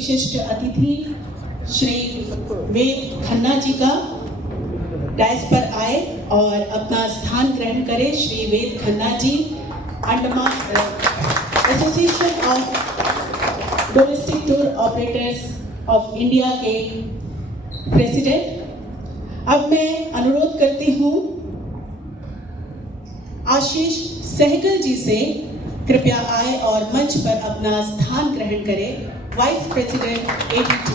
विशिष्ट अतिथि श्री वेद खन्ना जी का डायस पर आए और अपना स्थान ग्रहण करें। Shri Ved Khanna ji Andaman association of domestic tour operators of India के प्रेसिडेंट। अब मैं अनुरोध करती हूँ आशीष सहगल जी से कृपया आए और मंच पर अपना स्थान ग्रहण करें। Vice president AD2।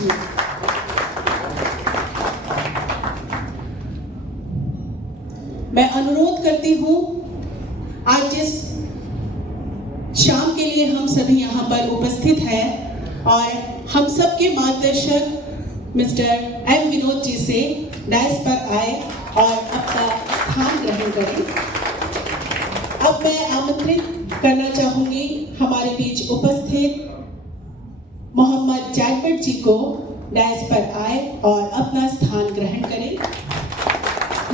मैं अनुरोध करती हूँ आज जिस शाम के लिए हम सभी यहाँ पर उपस्थित हैं और हम सबके मार्गदर्शक मिस्टर M विनोद जी से डायस पर आए और अपना स्थान ग्रहण करें। अब मैं आमंत्रित करना चाहूंगी हमारे बीच उपस्थित मोहम्मद जैकबर्ट जी को डायस पर आए और अपना स्थान ग्रहण करें।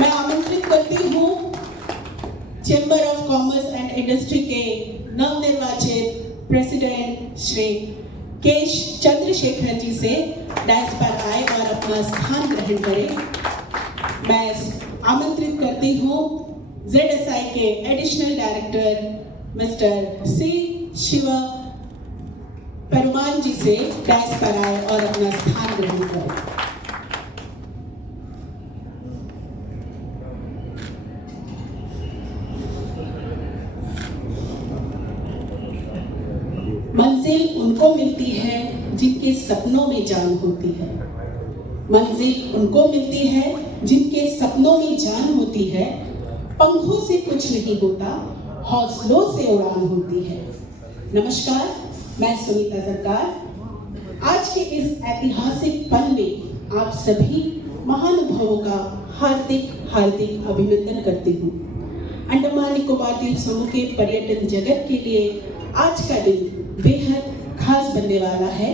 मैं आमंत्रित करती हूँ chamber of commerce and industry के नवनिर्वाचित प्रेसिडेंट श्री केश चंद्रशेखर जी से डायस पर आए और अपना स्थान ग्रहण करें। मैं आमंत्रित करती हूँ ZSI के additional director mister C Shiva Perumal ji से डायस पर आए और अपना स्थान ग्रहण करें। मंजिल उनको मिलती है जिनके सपनों में जान होती है। मंजिल उनको मिलती है जिनके सपनों में जान होती है। पंखों से कुछ नहीं होता, हौसलों से उड़ान होती है। नमस्कार, मैं सुनीता सरकार। आज के इस ऐतिहासिक पल में आप सभी महानुभावों का हार्दिक हार्दिक अभिनंदन करती हूँ। अंडमान निकोबार द्वीप समूह के पर्यटन जगत के लिए आज का दिन बेहद खास बनने वाला है।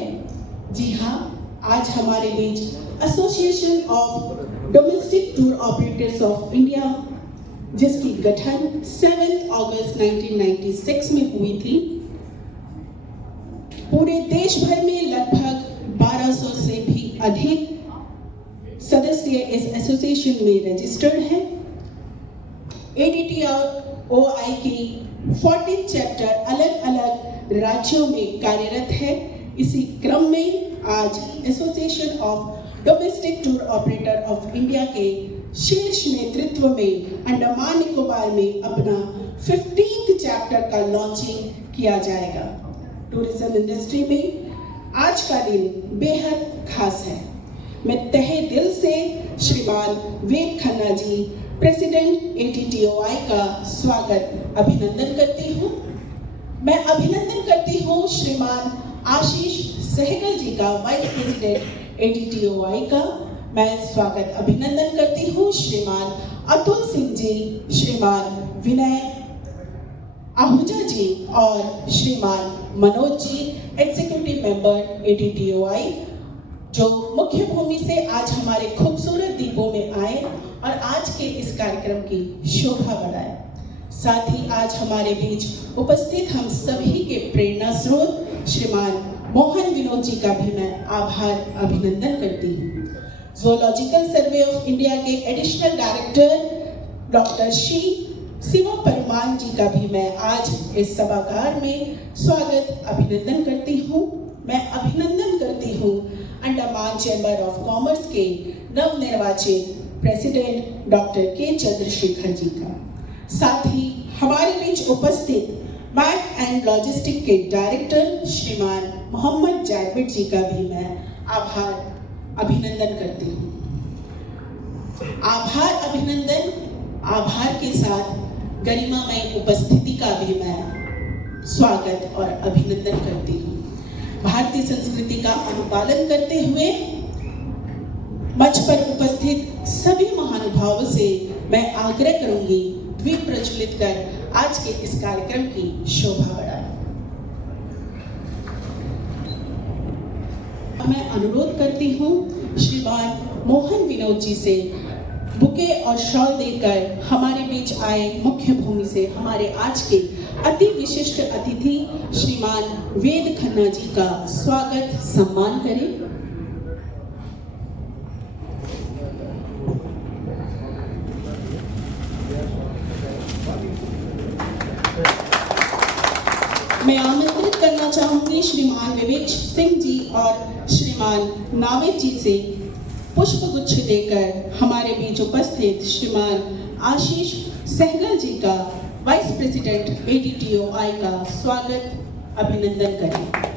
जी हाँ, आज हमारे बीच association of domestic tour operators of India, जिसकी गठन 7 अगस्त 1996 में हुई थी, पूरे देश भर में लगभग 1200 से भी अधिक सदस्य इस एसोसिएशन में रजिस्टर्ड हैं। ADTOI की 40 चैप्टर अलग अलग राज्यों में कार्यरत है। इसी क्रम में आज association of domestic tour operator of India के शीर्ष नेतृत्व में अंडमान निकोबार में अपना 15th चैप्टर का लॉन्चिंग किया जाएगा। टूरिज्म इंडस्ट्री में आज का दिन बेहद खास है। मैं तहे दिल से श्रीमान वेद खन्ना जी, प्रेसिडेंट ADTOI का स्वागत अभिनंदन करती हूँ। मैं अभिनंदन करती हूँ श्रीमान आशीष सहगल जी का, वाइस प्रेसिडेंट ADTOI का। मैं स्वागत अभिनंदन करती हूँ श्रीमान अतुल सिंह जी, श्रीमान विनय आहूजा जी और श्रीमान Manoj ji, executive member ADTOI, जो मुख्य भूमि से आज हमारे खूबसूरत द्वीपों में आए और आज के इस कार्यक्रम की शोभा बढ़ाए। साथ ही आज हमारे बीच उपस्थित हम सभी के प्रेरणा स्रोत श्रीमान मोहन विनोद जी का भी मैं आभार अभिनंदन करती हूँ। ज़ूलॉजिकल सर्वे ऑफ इंडिया के additional director doctor Shiva Perumal ji का भी मैं आज इस सभागार में स्वागत अभिनंदन करती हूँ। मैं अभिनंदन करती हूँ अंडमान चैम्बर ऑफ कॉमर्स के नवनिर्वाचित प्रेसिडेंट डॉक्टर के चंद्रशेखर जी का। साथ ही हमारे बीच उपस्थित मैक एंड लॉजिस्टिक के डायरेक्टर श्रीमान मोहम्मद जैकबर्ट जी का भी मैं आभार अभिनंदन करती हूँ। आभार अभिनंदन, आभार के साथ गरिमामय उपस्थिति का भी मैं स्वागत और अभिनंदन करती हूँ। भारतीय संस्कृति का अनुपालन करते हुए मंच पर उपस्थित सभी महानुभावों से मैं आग्रह करूंगी, द्वीप प्रज्वलित कर आज के इस कार्यक्रम की शोभा बढ़ाएं। मैं अनुरोध करती हूँ श्रीमान मोहन विनोद जी से बुके और शॉल देकर हमारे बीच आए मुख्य भूमि से हमारे आज के अति विशिष्ट अतिथि श्रीमान वेद खन्ना जी का स्वागत सम्मान करें। मैं आमंत्रित करना चाहूंगी श्रीमान विवेक सिंह जी और श्रीमान नाविद जी से पुष्प गुच्छ देकर हमारे बीच उपस्थित श्रीमान आशीष सहगल जी का वाइस प्रेसिडेंट ADTOI का स्वागत अभिनंदन करें।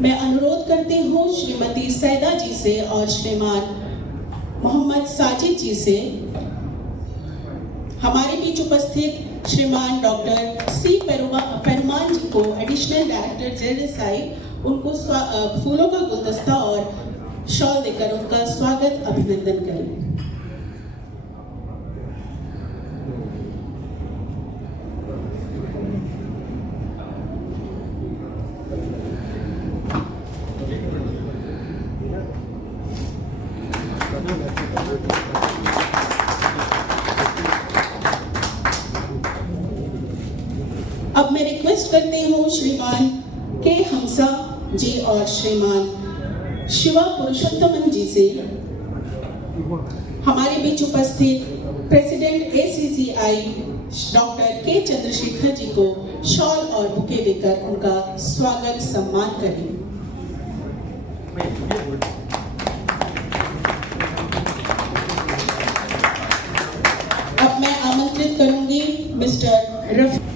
मैं अनुरोध करती हूँ श्रीमती सैदा जी से और श्रीमान मोहम्मद साजिद जी से हमारे बीच उपस्थित श्रीमान डॉक्टर C पेरुमान जी को एडिशनल डायरेक्टर JSI उनको फूलों का गुलदस्ता और शॉल देकर उनका स्वागत अभिनंदन करें। अब मैं रिक्वेस्ट करती हूँ श्रीमान के हमसा जी और श्रीमान शिवा पुरुषोत्तमन जी से हमारे बीच उपस्थित प्रेसिडेंट ACCI डॉक्टर के चंद्रशेखर जी को शॉल और बुके देकर उनका स्वागत सम्मान करें। अब मैं आमंत्रित करूंगी मिस्टर रफी।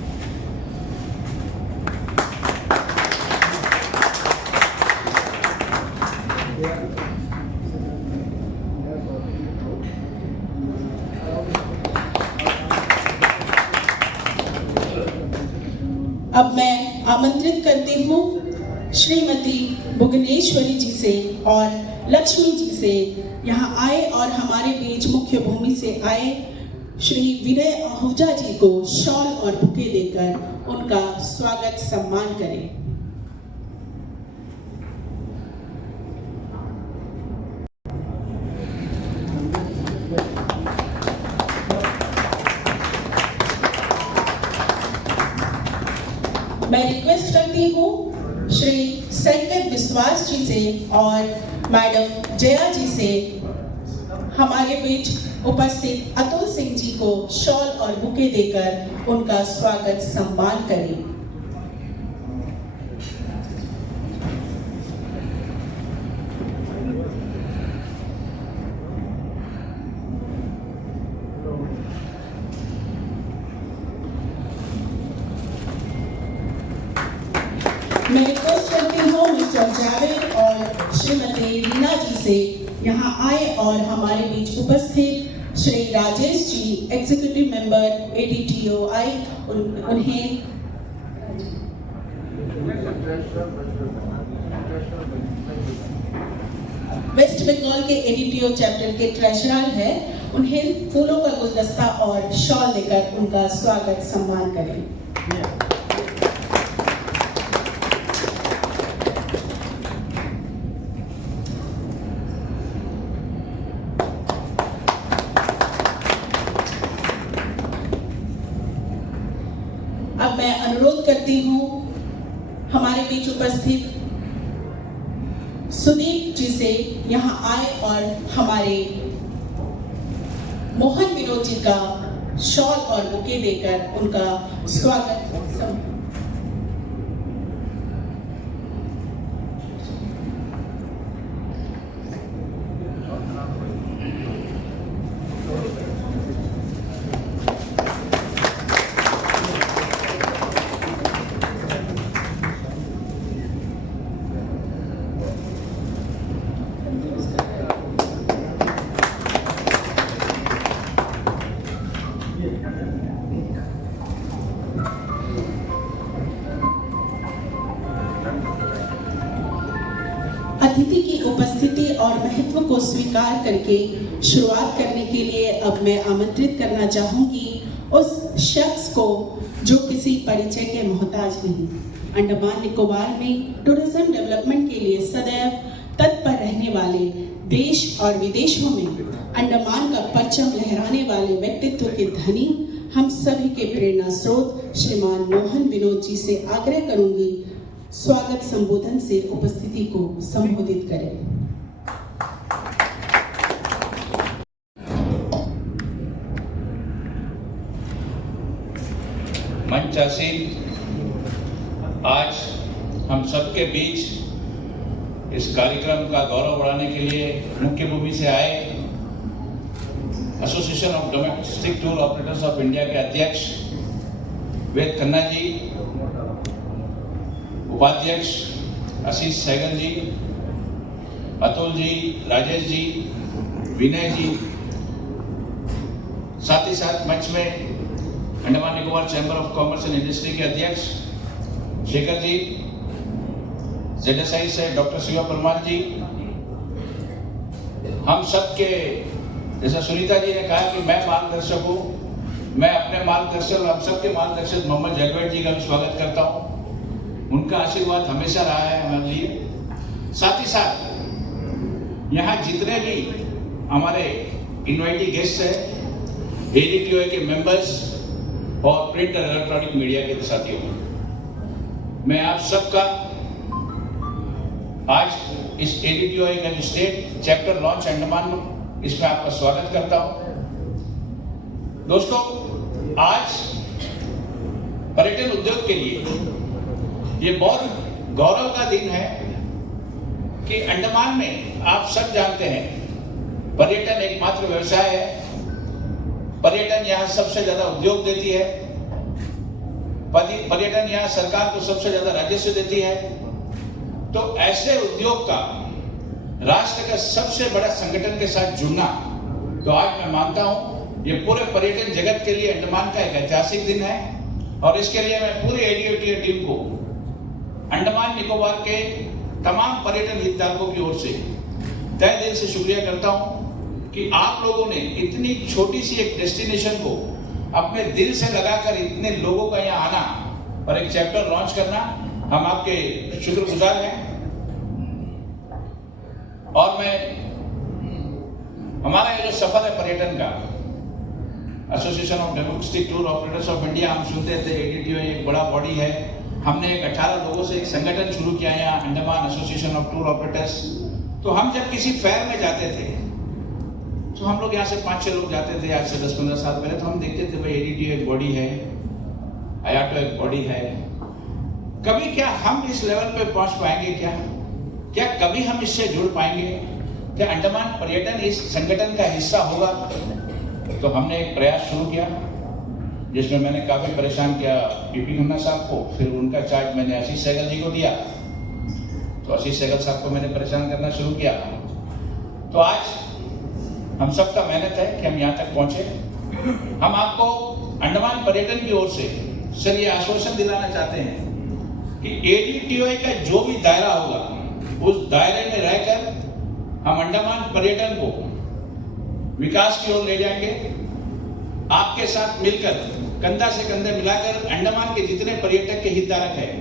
अब मैं आमंत्रित करती हूँ श्रीमती भुवनेश्वरी जी से और लक्ष्मी जी से यहाँ आए और हमारे बीच मुख्य भूमि से आए श्री विनय आहूजा जी को शॉल और बुके देकर उनका स्वागत सम्मान करें। मैं रिक्वेस्ट करती हूँ श्री संकेत विश्वास जी से और मैडम जया जी से हमारे बीच उपस्थित अतुल सिंह जी को शॉल और बुके देकर उनका स्वागत सम्मान करें। मैं रिक्वेस्ट करती हूँ मिस्टर जावेद और श्रीमती रीना जी से यहाँ आए और हमारे बीच उपस्थित Shri Rajesh ji executive member ADTOI उन्हें वेस्ट बंगाल के ADTO चैप्टर के ट्रेजरर है, उन्हें फूलों का गुलदस्ता और शॉल देकर उनका स्वागत सम्मान करें। अब मैं अनुरोध करती हूँ हमारे बीच उपस्थित सुदीप जी से यहाँ आए और हमारे मोहन विनोद जी का शॉल और बुके देकर उनका स्वागत अतिथि की उपस्थिति और महत्व को स्वीकार करके शुरुआत करने के लिए अब मैं आमंत्रित करना चाहूंगी उस शख्स को जो किसी परिचय के मोहताज नहीं, अंडमान निकोबार में टूरिज्म डेवलपमेंट के लिए सदैव तत्पर रहने वाले, देश और विदेशों में अंडमान का परचम लहराने वाले व्यक्तित्व के धनी, हम सभी के प्रेरणा स्रोत श्रीमान मोहन विनोद जी से आग्रह करूंगी स्वागत संबोधन से उपस्थिति को संबोधित करें। मंच आसीन, आज हम सबके बीच इस कार्यक्रम का गौरव बढ़ाने के लिए मुख्य भूमि से आए association of domestic tour operators of India के अध्यक्ष वेद खन्ना जी, उपाध्यक्ष आशीष सहगल जी, अतुल जी, राजेश जी, विनय जी, साथ ही साथ मंच में Andaman Nicobar chamber of commerce and industry के अध्यक्ष शेखर जी, ZSI से डॉक्टर शिवा परमार जी, हम सब के, जैसा सुनीता जी ने कहा कि मैं मार्गदर्शक हूँ, मैं अपने मार्गदर्शक, हम सबके मार्गदर्शक मोहम्मद जगवेद जी का भी स्वागत करता हूँ। उनका आशीर्वाद हमेशा रहा है हमारे लिए। साथ ही साथ यहाँ जितने भी हमारे इनवाइटी गेस्ट हैं, ADTOA के मेंबर्स और प्रिंट और इलेक्ट्रॉनिक मीडिया के साथियों, मैं आप सबका आज इस ADTOA का जो स्टेट चैप्टर लॉन्च अंडमान, इसमें आपका स्वागत करता हूं। दोस्तों, आज पर्यटन उद्योग के लिए ये बहुत गौरव का दिन है कि अंडमान में आप सब जानते हैं पर्यटन एकमात्र व्यवसाय है। पर्यटन यहाँ सबसे ज्यादा उद्योग देती है, पर्यटन यहाँ सरकार को सबसे ज्यादा राजस्व देती है। तो ऐसे उद्योग का राष्ट्र का सबसे बड़ा संगठन के साथ जुड़ना, तो आज मैं मानता हूं ये पूरे पर्यटन जगत के लिए अंडमान का एक ऐतिहासिक दिन है। और इसके लिए मैं पूरी ADTOA टीम को अंडमान निकोबार के तमाम पर्यटन हितधारकों की ओर से तहे दिल से शुक्रिया करता हूं कि आप लोगों ने इतनी छोटी सी एक डेस्टिनेशन को अपने दिल से लगाकर इतने लोगों का यहाँ आना और एक चैप्टर लॉन्च करना, हम आपके शुक्रगुजार हैं। और मैं, हमारा ये जो सफर है पर्यटन का, association of domestic tour operators of India, हम सुनते थे ADTOA एक बड़ा बॉडी है। हमने एक 18 लोगों से एक संगठन शुरू किया यहाँ, Andaman association of tour operators. तो हम जब किसी फेयर में जाते थे, तो हम लोग यहाँ से 5-6 लोग जाते थे, आज से 10-15 साल पहले, तो हम देखते थे भाई ADTOA एक बॉडी है, IATO एक बॉडी है। कभी क्या हम इस लेवल पे पहुंच पाएंगे? क्या कभी हम इससे जुड़ पाएंगे? क्या अंडमान पर्यटन इस संगठन का हिस्सा होगा? तो हमने एक प्रयास शुरू किया, जिसमें मैंने काफी परेशान किया PP खन्ना साहब को, फिर उनका चार्ज मैंने आशीष सहगल जी को दिया। तो आशीष सहगल साहब को मैंने परेशान करना शुरू किया। तो आज हम सबका मेहनत है कि हम यहाँ तक पहुंचे। हम आपको अंडमान पर्यटन की ओर से सर ये आश्वासन दिलाना चाहते हैं कि ADTOA का जो भी दायरा होगा, उस दायरे में रहकर हम अंडमान पर्यटन को विकास की ओर ले जाएंगे। आपके साथ मिलकर, कंधा से कंधे मिलाकर, अंडमान के जितने पर्यटक के हितधारक हैं,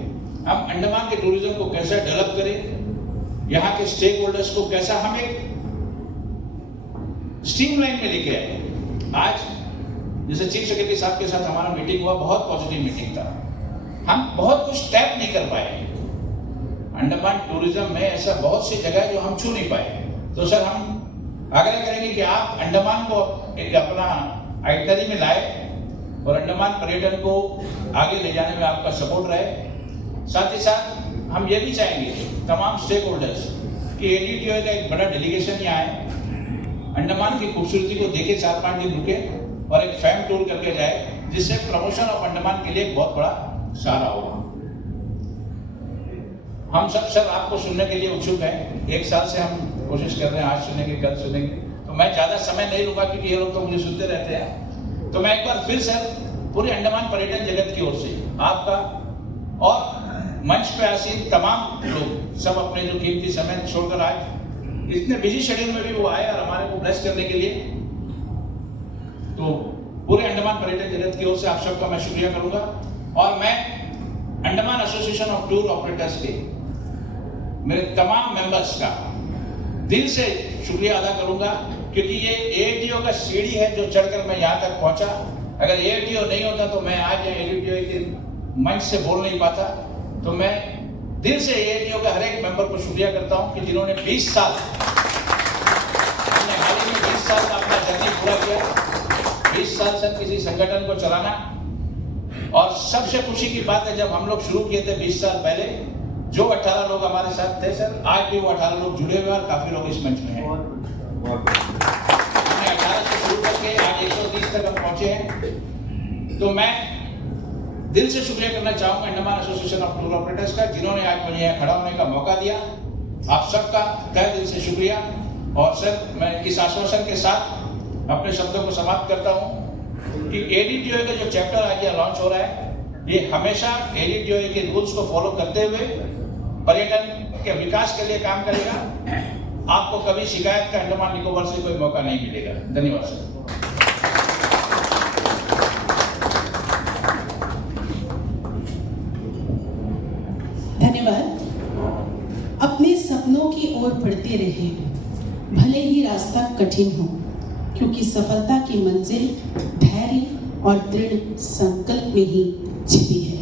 हम अंडमान के टूरिज्म को कैसे डेवलप करें, यहाँ के स्टेक होल्डर्स को कैसा हम एक स्ट्रीमलाइन में लेके आए। आज जैसे चीफ सेक्रेटरी साहब के साथ हमारा मीटिंग हुआ, बहुत पॉजिटिव मीटिंग था। हम बहुत कुछ टैप नहीं कर पाए। अंडमान टूरिज्म में ऐसा बहुत सी जगह है जो हम छू नहीं पाए। तो सर हम आग्रह करेंगे कि आप अंडमान को एक अपना आइटनरी में लाए और अंडमान पर्यटन को आगे ले जाने में आपका सपोर्ट रहे। साथ ही साथ हम ये भी चाहेंगे तमाम स्टेक होल्डर्स कि ADTOA का एक बड़ा डेलीगेशन यहाँ आए, अंडमान की खूबसूरती को देखे, 4-5 दिन रुके और एक फैम टूर करके जाए, जिससे प्रमोशन ऑफ अंडमान के लिए एक बहुत बड़ा सहारा होगा। हम सब सर आपको सुनने के लिए उत्सुक हैं। 1 साल से हम कोशिश कर रहे हैं, आज सुनेंगे, कल सुनेंगे। तो मैं ज्यादा समय नहीं लूंगा क्योंकि ये लोग तो मुझे सुनते रहते हैं। तो मैं एक बार फिर सर पूरे अंडमान पर्यटन जगत की ओर से आपका और मंच पे आसीन तमाम लोग सब अपने जो कीमती समय छोड़कर आए, इतने बिजी शेड्यूल में भी वो आए और हमारे को ब्लेस करने के लिए। तो पूरे अंडमान पर्यटन जगत की ओर से आप सबका मैं शुक्रिया करूंगा और मैं Andaman association of tour operators के मेरे तमाम मेंबर्स का दिल से शुक्रिया अदा करूंगा, क्योंकि ये एटीओ का सीढ़ी है जो चढ़कर मैं यहाँ तक पहुंचा। अगर एटीओ नहीं होता तो मैं आज एटीओ के मंच से बोल नहीं पाता। तो मैं दिल से एटीओ के हर एक मेंबर को शुक्रिया करता हूं कि जिन्होंने 20 साल हाल ही में 20 साल का अपना जर्नी पूरा किया। 20 साल से किसी संगठन को चलाना, और सबसे खुशी की बात है जब हम लोग शुरू किए थे 20 साल पहले, जो 18 लोग हमारे साथ थे सर, आज भी वो 18 लोग जुड़े हुए और काफी लोग इस मंच में हैं। हमने 18 से शुरू करके आज 130 तक हम पहुंचे हैं। तो मैं दिल से शुक्रिया करना चाहूंगा Andaman association of tour operators का, जिन्होंने आज मुझे यहाँ खड़ा होने का मौका दिया। आप सबका तहे दिल से शुक्रिया। और सर मैं इस आश्वासन के साथ अपने शब्दों को समाप्त करता हूँ कि एडीटीओ का जो चैप्टर आज यहाँ लॉन्च हो रहा है, ये हमेशा एडीटीओ के रूल्स को फॉलो करते हुए पर्यटन के विकास के लिए काम करेगा। आपको कभी शिकायत का अंडमान निकोबार से कोई मौका नहीं मिलेगा। धन्यवाद सर। धन्यवाद। अपने सपनों की ओर बढ़ते रहे, भले ही रास्ता कठिन हो, क्योंकि सफलता की मंजिल धैर्य और दृढ़ संकल्प में ही छिपी है।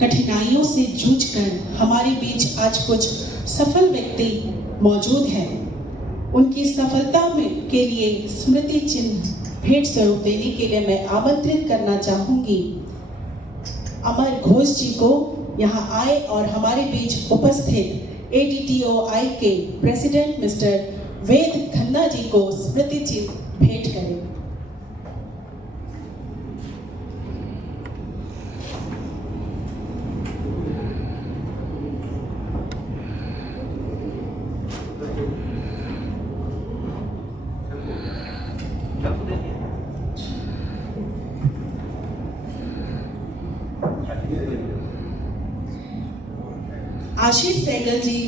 कठिनाइयों से जूझकर हमारे बीच आज कुछ सफल व्यक्ति मौजूद हैं। उनकी सफलता में के लिए स्मृति चिन्ह भेंट स्वरूप देने के लिए मैं आमंत्रित करना चाहूंगी अमर घोष जी को यहाँ आए और हमारे बीच उपस्थित एडीटीओआई के प्रेसिडेंट मिस्टर वेद खन्ना जी को स्मृति चिन्ह भेंट करें। आशीष सहगल जी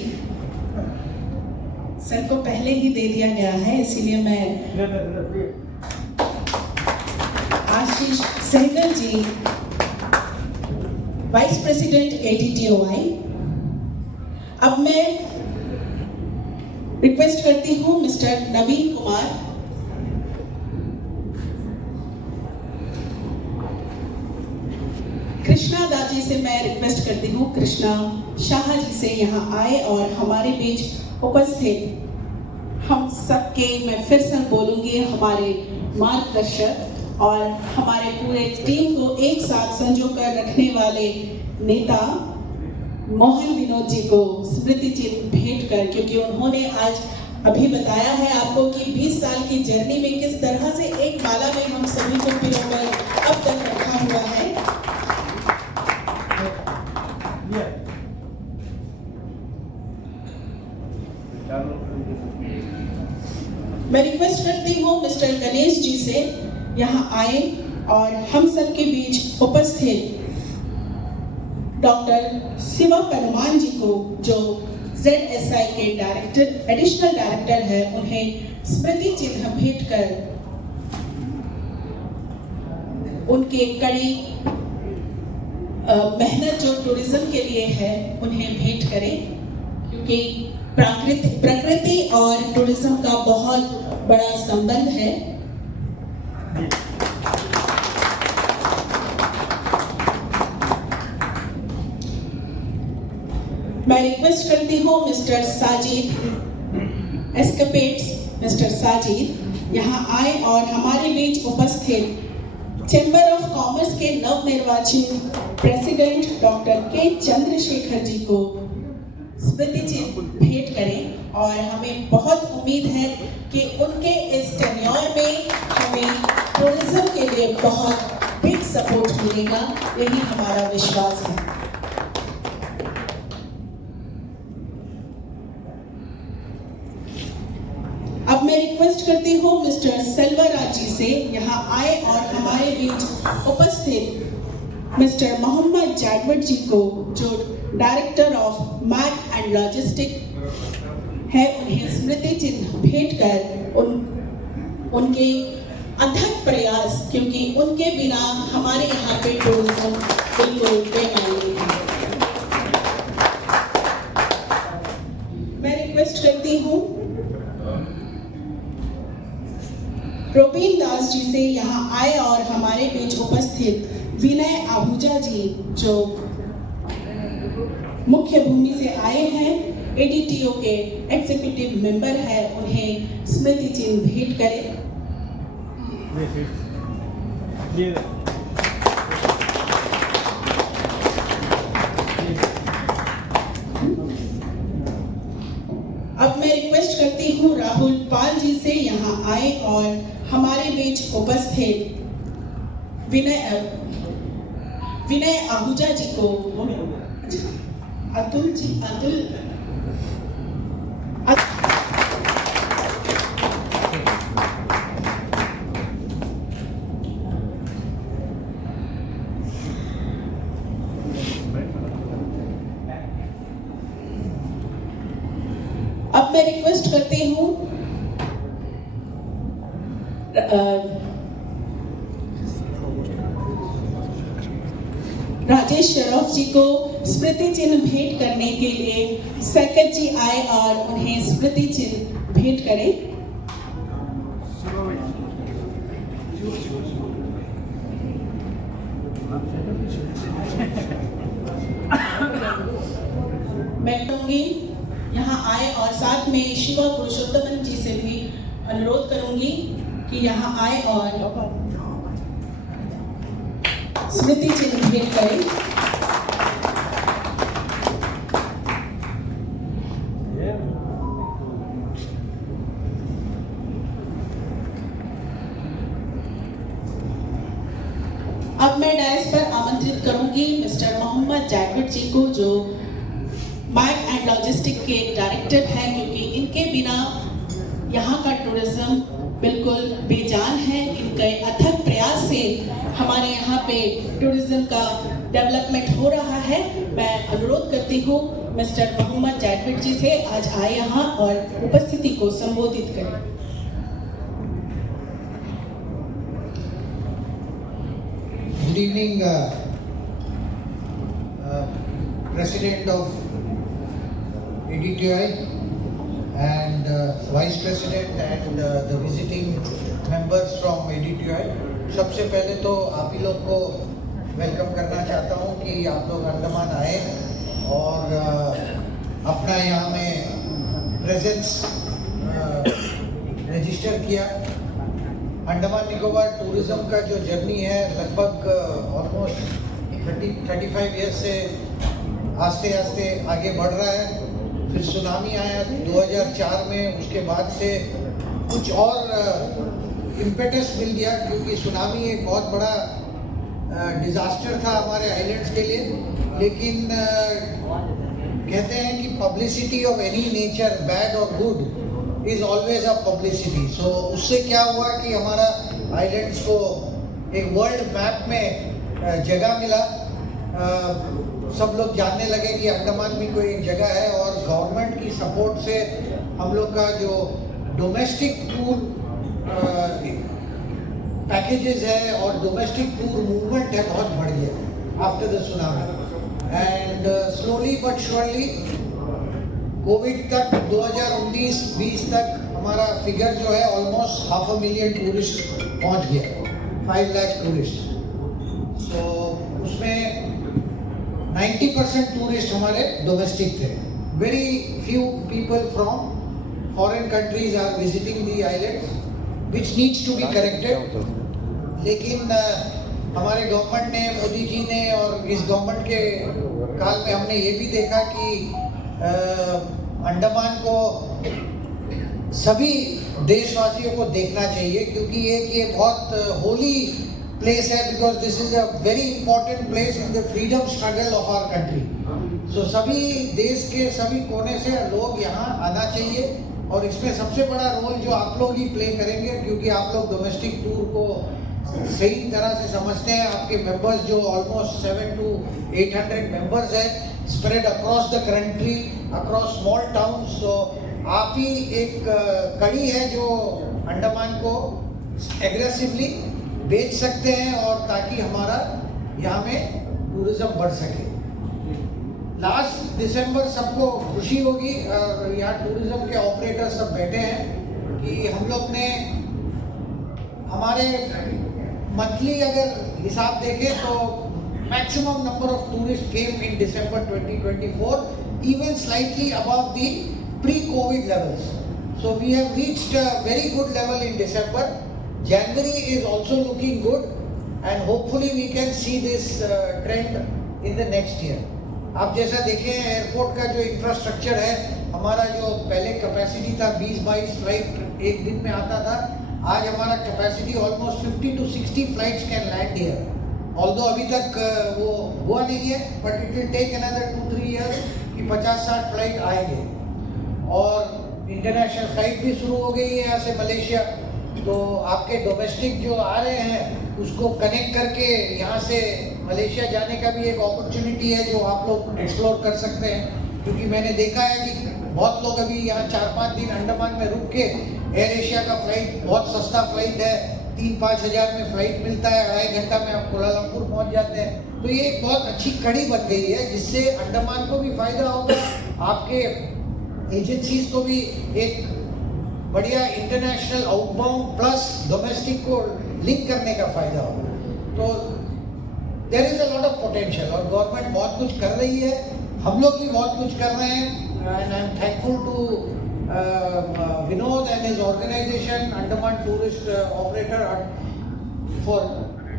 सर को पहले ही दे दिया गया है, इसीलिए मैं आशीष सहगल जी वाइस प्रेसिडेंट एडीटीओआई। अब मैं रिक्वेस्ट करती हूं मिस्टर नवीन कुमार, कृष्णा दाजी से मैं रिक्वेस्ट करती हूँ कृष्णा शाह जी से यहाँ आए और हमारे बीच उपस्थित हम सबके, मैं फिर से बोलूँगी, हमारे मार्गदर्शक और हमारे पूरे टीम को एक साथ संजो कर रखने वाले नेता मोहन विनोद जी को स्मृति चिन्ह भेंट कर, क्योंकि उन्होंने आज अभी बताया है आपको कि 20 साल की जर्नी में किस तरह से एक माला में हम सभी को पिरोकर अब तक रखा हुआ है। मैं रिक्वेस्ट करती हूँ मिस्टर गणेश जी से यहाँ आए और हम सब के बीच उपस्थित डॉक्टर शिवा परमान जी को, जो ZSI के डायरेक्टर, एडिशनल डायरेक्टर है, उन्हें स्मृति चिन्ह भेंट कर उनके कड़ी मेहनत जो टूरिज्म के लिए है उन्हें भेंट करें, क्योंकि प्रकृति और टूरिज्म का बहुत बड़ा संबंध है। मैं रिक्वेस्ट करती हूँ मिस्टर साजिद एस्केपेट्स, मिस्टर साजिद यहाँ आए और हमारे बीच उपस्थित चैम्बर ऑफ कॉमर्स के नवनिर्वाचित प्रेसिडेंट डॉक्टर के चंद्रशेखर जी को स्मृति चिन्ह भेंट करें। और हमें बहुत उम्मीद है कि उनके इस टेन्योर में हमें टूरिज्म के लिए बहुत बिग सपोर्ट मिलेगा, यही हमारा विश्वास है। अब मैं रिक्वेस्ट करती हूँ मिस्टर सेल्वराज जी से यहाँ आए और हमारे बीच उपस्थित मिस्टर मोहम्मद जाटवट जी को, जो director of Mac and logistic है, उन्हें स्मृति चिन्ह भेंट कर उनके अथक प्रयास, क्योंकि उनके बिना हमारे यहाँ पे टूरिज्म बिल्कुल बेमानी है। मैं रिक्वेस्ट करती हूँ प्रोबीन दास जी से यहाँ आए और हमारे बीच उपस्थित विनय आहूजा जी, जो मुख्य भूमि से आए हैं, एडीटीओ के एग्जीक्यूटिव मेंबर है, उन्हें स्मृति चिन्ह भेंट करें। अब मैं रिक्वेस्ट करती हूँ राहुल पाल जी से यहाँ आए और हमारे बीच उपस्थित विनय आहूजा जी को, अतुल जी, अब मैं रिक्वेस्ट करती हूँ राजेश शरफ जी को स्मृति चिन्ह भेंट करने के लिए सैकत जी आए और उन्हें स्मृति चिन्ह भेंट करें। मैं कहूँगी यहाँ आए और साथ में शिवा पुरुषोत्तमन जी से भी अनुरोध करूंगी कि यहाँ आए और स्मृति चिन्ह भेंट करें। अब मैं डायस पर आमंत्रित करूंगी मिस्टर मोहम्मद जाटवट जी को, जो मैक एंड लॉजिस्टिक के डायरेक्टर हैं, क्योंकि इनके बिना यहाँ का टूरिज्म बिल्कुल बेजान है। इनके अथक प्रयास से हमारे यहाँ पे टूरिज्म का डेवलपमेंट हो रहा है। मैं अनुरोध करती हूँ मिस्टर मोहम्मद जाटवट जी से आज आए यहाँ और उपस्थिति को संबोधित करें। Good evening, President of ADTI and Vice President and the visiting members from ADTI. सबसे पहले तो आप ही लोग को वेलकम करना चाहता हूँ कि आप लोग अंडमान आए और अपना यहाँ में प्रेजेंस रजिस्टर किया। अंडमान निकोबार टूरिज्म का जो जर्नी है लगभग ऑलमोस्ट 35 ईयर्स से आस्ते आस्ते आगे बढ़ रहा है। फिर सुनामी आया 2004 में, उसके बाद से कुछ और इम्पेटस मिल गया, क्योंकि सुनामी एक बहुत बड़ा डिज़ास्टर था हमारे आइलैंड्स के लिए। लेकिन कहते हैं कि publicity of any nature, bad और good, is always a publicity. So उससे क्या हुआ कि हमारा आइलैंड्स को एक वर्ल्ड मैप में जगह मिला। सब लोग जानने लगे कि अंडमान में कोई एक जगह है, और गवर्नमेंट की सपोर्ट से हम लोग का जो डोमेस्टिक टूर पैकेजेस है और डोमेस्टिक टूर मूवमेंट है बहुत बढ़ गया after the tsunami. And slowly but surely Covid तक 2019-20 तक हमारा फिगर जो है ऑलमोस्ट 500,000 टूरिस्ट पहुंच गया, 5 लाख टूरिस्ट। सो उसमें 90% टूरिस्ट हमारे डोमेस्टिक थे। Very few people from foreign countries are visiting the islands, which needs to be corrected. लेकिन हमारे गवर्नमेंट ने, मोदी जी ने, और इस गवर्नमेंट के काल में हमने ये भी देखा कि अंडमान को सभी देशवासियों को देखना चाहिए, क्योंकि ये बहुत होली प्लेस है, because this is a very important place in the freedom struggle of our country. So सभी देश के सभी कोने से लोग यहाँ आना चाहिए, और इसमें सबसे बड़ा रोल जो आप लोग ही प्ले करेंगे, क्योंकि आप लोग डोमेस्टिक टूर को सही तरह से समझते हैं। आपके मेंबर्स जो ऑलमोस्ट 700 to 800 मेंबर्स है spread across the country, across small town. So आप ही एक कड़ी है जो अंडमान को एग्रेसिवली बेच सकते हैं और ताकि हमारा यहाँ में टूरिज्म बढ़ सके। लास्ट दिसंबर सबको खुशी होगी, यहाँ टूरिज्म के ऑपरेटर सब बैठे हैं, कि हम लोग ने हमारे मंथली अगर हिसाब देखें तो maximum number of tourist came in December 2024, even slightly above the pre-COVID levels. So we have reached a very good level in December. January is also looking good, and hopefully we can see this trend in the next year. आप जैसा देखें airport का जो infrastructure है, हमारा जो पहले capacity था 20-22 फ्लाइट एक दिन में आता था, आज हमारा capacity almost 50 to 60 flights can land here. Although अभी तक वो हुआ नहीं है, but it will take another 2-3 years कि 50-60 फ्लाइट आएंगे। और इंटरनेशनल फ्लाइट भी शुरू हो गई है यहाँ से मलेशिया, तो आपके डोमेस्टिक जो आ रहे हैं उसको कनेक्ट करके यहाँ से मलेशिया जाने का भी एक अपॉर्चुनिटी है जो आप लोग एक्सप्लोर कर सकते हैं। क्योंकि मैंने देखा है कि बहुत लोग अभी यहाँ 4-5 दिन अंडमान में रुक के, एयर एशिया का फ्लाइट बहुत सस्ता फ्लाइट है, 3-5 हज़ार में फ्लाइट मिलता है, 2.5 घंटा में आप कोलालमपुर पहुँच जाते हैं। तो ये एक बहुत अच्छी कड़ी बन गई है जिससे अंडमान को भी फायदा होगा, आपके एजेंसीज को भी एक बढ़िया इंटरनेशनल आउटबाउंड प्लस डोमेस्टिक को लिंक करने का फायदा होगा। तो there is a lot of potential और गवर्नमेंट बहुत कुछ कर रही है, हम लोग भी बहुत कुछ कर रहे हैं। And I am thankful to Vinod and his organisation Andaman tourist operator for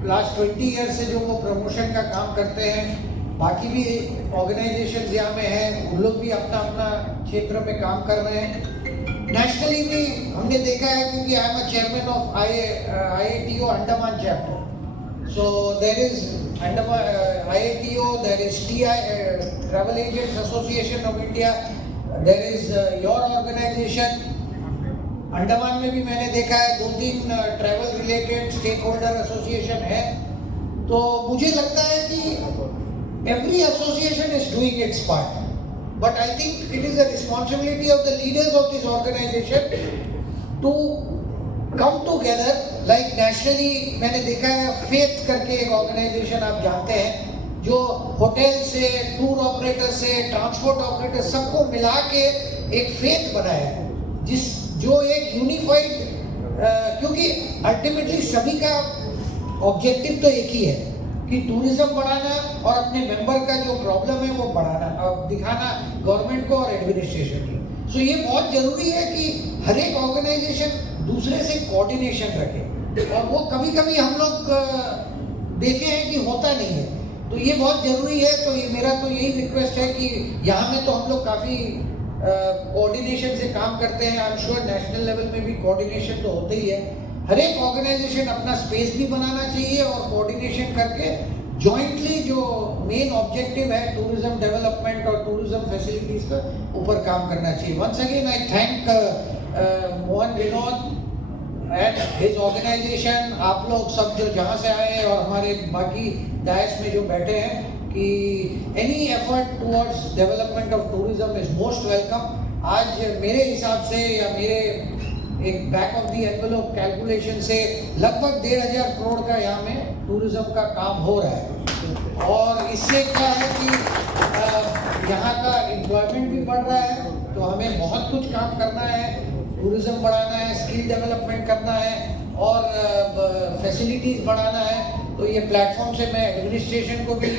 last 20 years से जो वो प्रमोशन का काम करते हैं। बाकी भी ऑर्गेनाइजेशन यहाँ में हैं, उन लोग भी अपना अपना क्षेत्र में काम कर रहे हैं। नेशनली भी हमने देखा है, क्योंकि I am a chairman of IATO Andaman chapter. So there is IATO, there is TI travel agents association of India, there is your organisation. Andaman में भी मैंने देखा है 2-3 travel related stakeholder association है। तो मुझे लगता है कि every association is doing its part, but I think it is the responsibility of the leaders of this organization to come together. Like nationally मैंने देखा है फेथ करके एक ऑर्गेनाइजेशन आप जानते हैं, जो होटल से, टूर ऑपरेटर से, ट्रांसपोर्ट ऑपरेटर सबको मिला के एक फेथ बनाया है, जो एक यूनिफाइड, क्योंकि अल्टीमेटली सभी का ऑब्जेक्टिव तो एक ही है कि टूरिज्म बढ़ाना और अपने मेंबर का जो प्रॉब्लम है वो बढ़ाना और दिखाना गवर्नमेंट को और एडमिनिस्ट्रेशन को। सो ये बहुत जरूरी है कि हर एक ऑर्गेनाइजेशन दूसरे से कोऑर्डिनेशन रखे, और वो कभी कभी हम लोग देखे हैं कि होता नहीं है, तो ये बहुत जरूरी है। तो ये मेरा तो यही रिक्वेस्ट है कि यहाँ में तो हम लोग काफ़ी कोऑर्डिनेशन से काम करते हैं। I am sure national level में भी कोऑर्डिनेशन तो होता ही है। हर एक ऑर्गेनाइजेशन अपना स्पेस भी बनाना चाहिए और कोऑर्डिनेशन करके जॉइंटली जो मेन ऑब्जेक्टिव है टूरिज्म डेवलपमेंट और टूरिज्म फैसिलिटीज का ऊपर काम करना चाहिए। Once again I thank Mohan Vinod and his organisation, आप लोग सब जो जहाँ से आए हैं और हमारे बाकी डायस में जो बैठे हैं, कि any effort towards development of tourism is most welcome. आज मेरे हिसाब से या मेरे एक back of the envelope calculation से लगभग 1,500 करोड़ का यहाँ में टूरिज्म का काम हो रहा है, और इससे क्या है कि यहाँ का एम्प्लॉयमेंट भी बढ़ रहा है। तो हमें बहुत कुछ काम करना है, टूरिज्म बढ़ाना है, स्किल डेवलपमेंट करना है और फैसिलिटीज़ बढ़ाना है। तो ये प्लेटफॉर्म से मैं एडमिनिस्ट्रेशन को भी,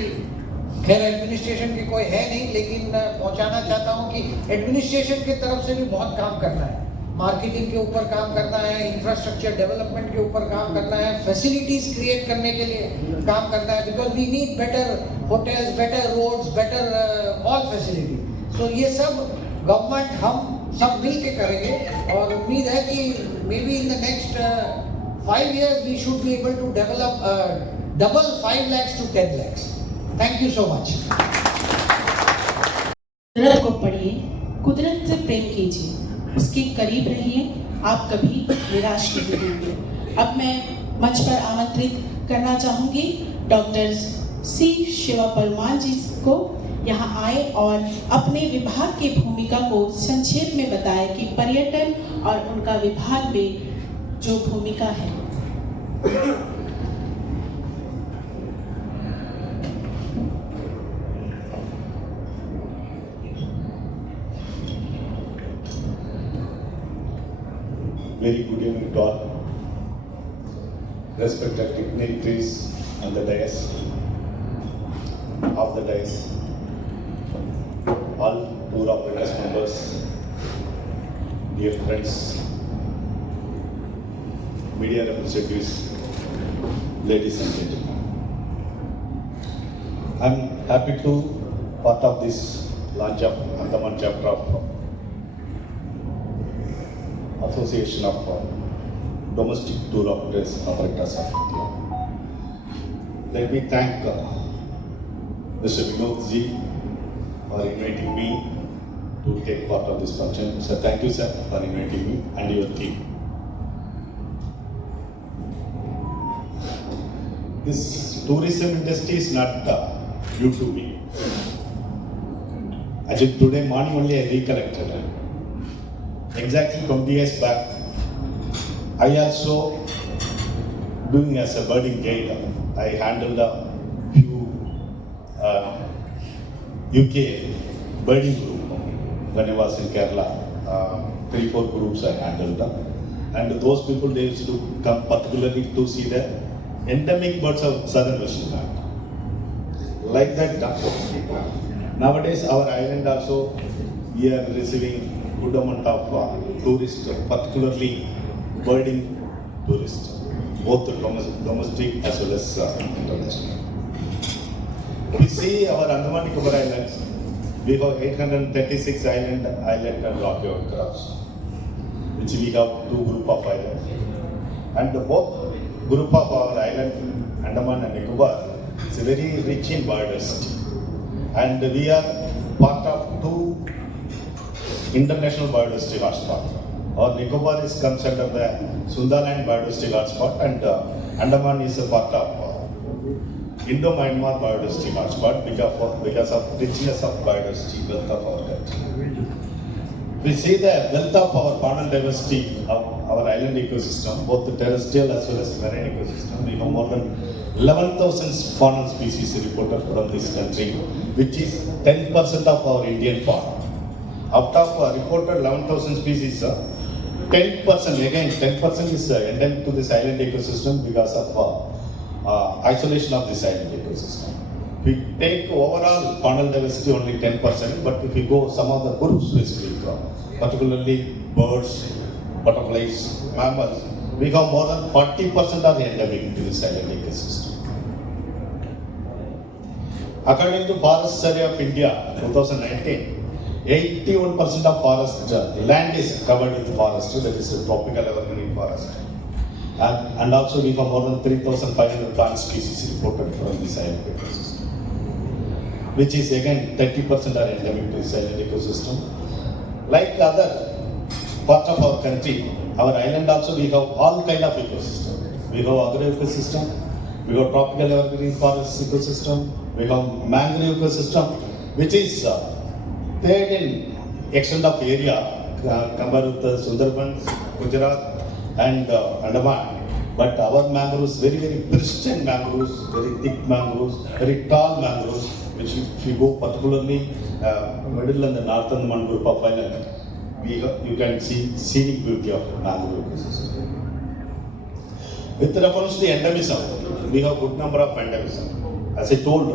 खैर एडमिनिस्ट्रेशन की कोई है नहीं, लेकिन पहुँचाना चाहता हूँ कि एडमिनिस्ट्रेशन की तरफ से भी बहुत काम करना है, मार्केटिंग के ऊपर काम करना है, इंफ्रास्ट्रक्चर डेवलपमेंट के ऊपर काम करना है, फैसिलिटीज क्रिएट करने के लिए काम करना है, because we need better hotels, better roads, better all facility. So ये सब गवर्नमेंट हम सब मिल के करेंगे, और उम्मीद है कि maybe in the next 5 years we should be able to develop double 5 lakhs to 10 lakhs। Thank you so much. कुदरत को पढ़िए, कुदरत से प्रेम कीजिए, उसके करीब रहिए, आप कभी निराश नहीं होंगे। अब मैं मंच पर आमंत्रित करना चाहूंगी डॉक्टर सी शिवा परमार जी को यहाँ आए और अपने विभाग की भूमिका को संक्षेप में बताएं कि पर्यटन और उनका विभाग में जो भूमिका है। Very good evening to all. Respected dignitaries on the dais, of the dais, all tour operators members, dear friends, media representatives, ladies and gentlemen. I'm happy to part of this launch of Andaman chapter of Association of Domestic Tour Operators of India. Let me thank Mr. Vinod ji for inviting me to take part of this function. So thank you, sir, for inviting me and your team. This tourism industry is not new to me. Actually, today morning only I recollected. Exactly 20 years back, I also doing as a birding guide. I handled a few UK birding group when I was in Kerala. 3-4 groups I handled, and those people they used to come particularly to see the endemic birds of southern Western Ghats. Like that, nowadays our island also we are receiving good amount of tourists, particularly birding tourists, both domestic as well as international. We see our Andaman Nicobar Islands, we have 836 island and rocky outcrops, which we have 2 group of islands. And both group of our island, Andaman and Nicobar, is very rich in biodiversity. And we are part of 2 international biodiversity hotspot. Our Nicobar is comes under the Sundaland biodiversity hotspot, and Andaman is a part of Indo-Myanmar biodiversity hotspot because of richness of biodiversity wealth of our country. We see the wealth of our fauna diversity of our island ecosystem, both the terrestrial as well as marine ecosystem. We have more than 11,000 fauna species reported from this country, which is 10% of our Indian fauna. Out of reported 11,000 species, 10%, again 10% is endemic to this island ecosystem because of isolation of this island ecosystem. We take overall faunal diversity only 10%, but if we go some of the groups specifically, particularly birds, butterflies, mammals, we have more than 40% are endemic to this island ecosystem. According to Forest Survey of India 2019, 81% of forest land is covered with forest, that is a tropical evergreen forest. And also we have more than 3,500 plant species reported from this island ecosystem, which is again 30% are endemic to this island ecosystem. Like other part of our country, our island also we have all kind of ecosystem. We have agro ecosystem, we have tropical evergreen forest ecosystem, we have mangrove ecosystem, which is third in extent of area compared with the Sundarbans, Gujarat and Andaman. But our mangroves, very pristine mangroves, very thick mangroves, very tall mangroves, which if you go particularly middle and the northern Andaman group of island, you can see scenic beauty of mangrove ecosystem. With reference to the endemism, we have good number of endemism. As I told,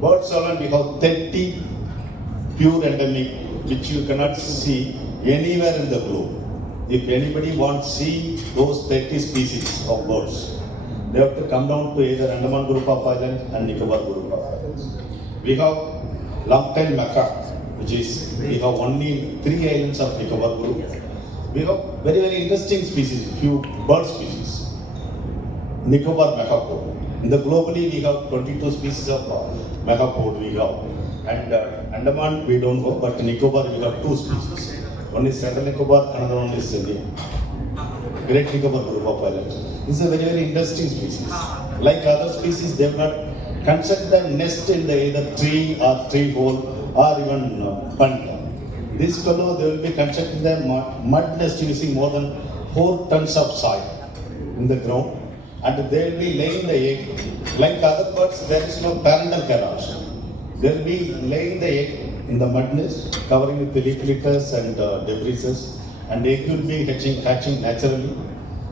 birds alone we have 30 pure endemic, which you cannot see anywhere in the globe. If anybody wants to see those 30 species of birds, they have to come down to either Andaman group of islands and Nicobar group of islands. We have long-tailed macaque, which is, we have only 3 islands of Nicobar group. We have very interesting species, few bird species. Nicobar macaque. In the globally, we have 22 species of macaque we have. And Andaman we don't go, but Nicobar we have 2 species. One is Central Nicobar, another one is Great Nicobar group of islands. This is a very interesting species. Like other species, they have not constructed a nest in the either tree or tree hole or even pond. This fellow, they will be constructing the mud nest using more than 4 tons of soil in the ground, and they will be laying the egg. Like other birds, there is no parental care also. They will be laying the egg in the mud nest, covering with the leaf litters and debris, and the egg will be hatching naturally.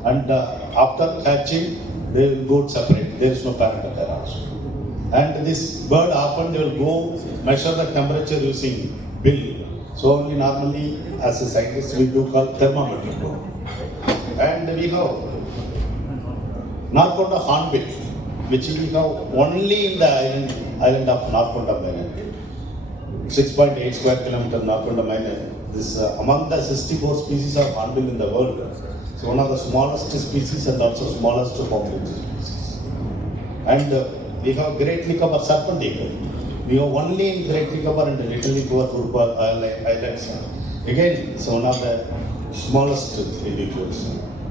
And after hatching, they will go separate. There is no parental care also. And this bird often they will go measure the temperature using bill. So only normally as a scientist we do call thermometer. And we have Narkonda hornbill, which we have only in the island of Narkonda Island. 6.8 square kilometer Narkonda Island. This among the 64 species of hornbill in the world. So one of the smallest species and also smallest hominin species. And we have Great Nicobar serpent eagle. We have only in Great Nicobar and Little Nicobar islands. Again, it's one of the smallest individuals.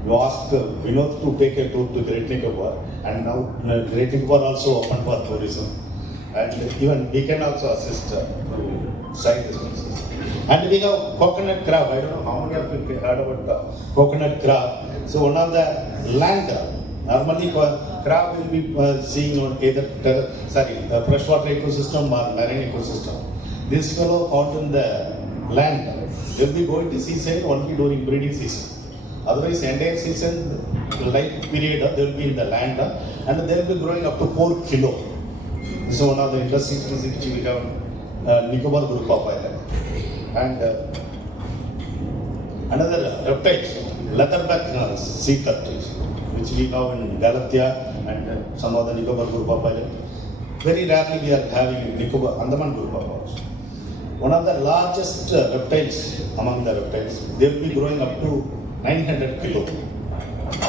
You ask Vinod to take a tour to Great Nicobar, and now Great Nicobar also open for tourism. And even we can also assist to site the species. And we have coconut crab. I don't know how many of you heard about the coconut crab. So one of the land crab. Normally crab will be seeing on either freshwater ecosystem or marine ecosystem. This fellow found in the land. They will be going to seaside only during breeding season. Otherwise, entire season, life period, they will be in the land and they will be growing up to 4 kilo. This is one of the interesting species which we have Nicobar group of islands. And another reptile, leatherback sea turtles, which we have in Galathea and some of the Nicobar group of islands. Very rarely we are having Nicobar Andaman group of islands. One of the largest reptiles among the reptiles, they will be growing up to 900 kilo.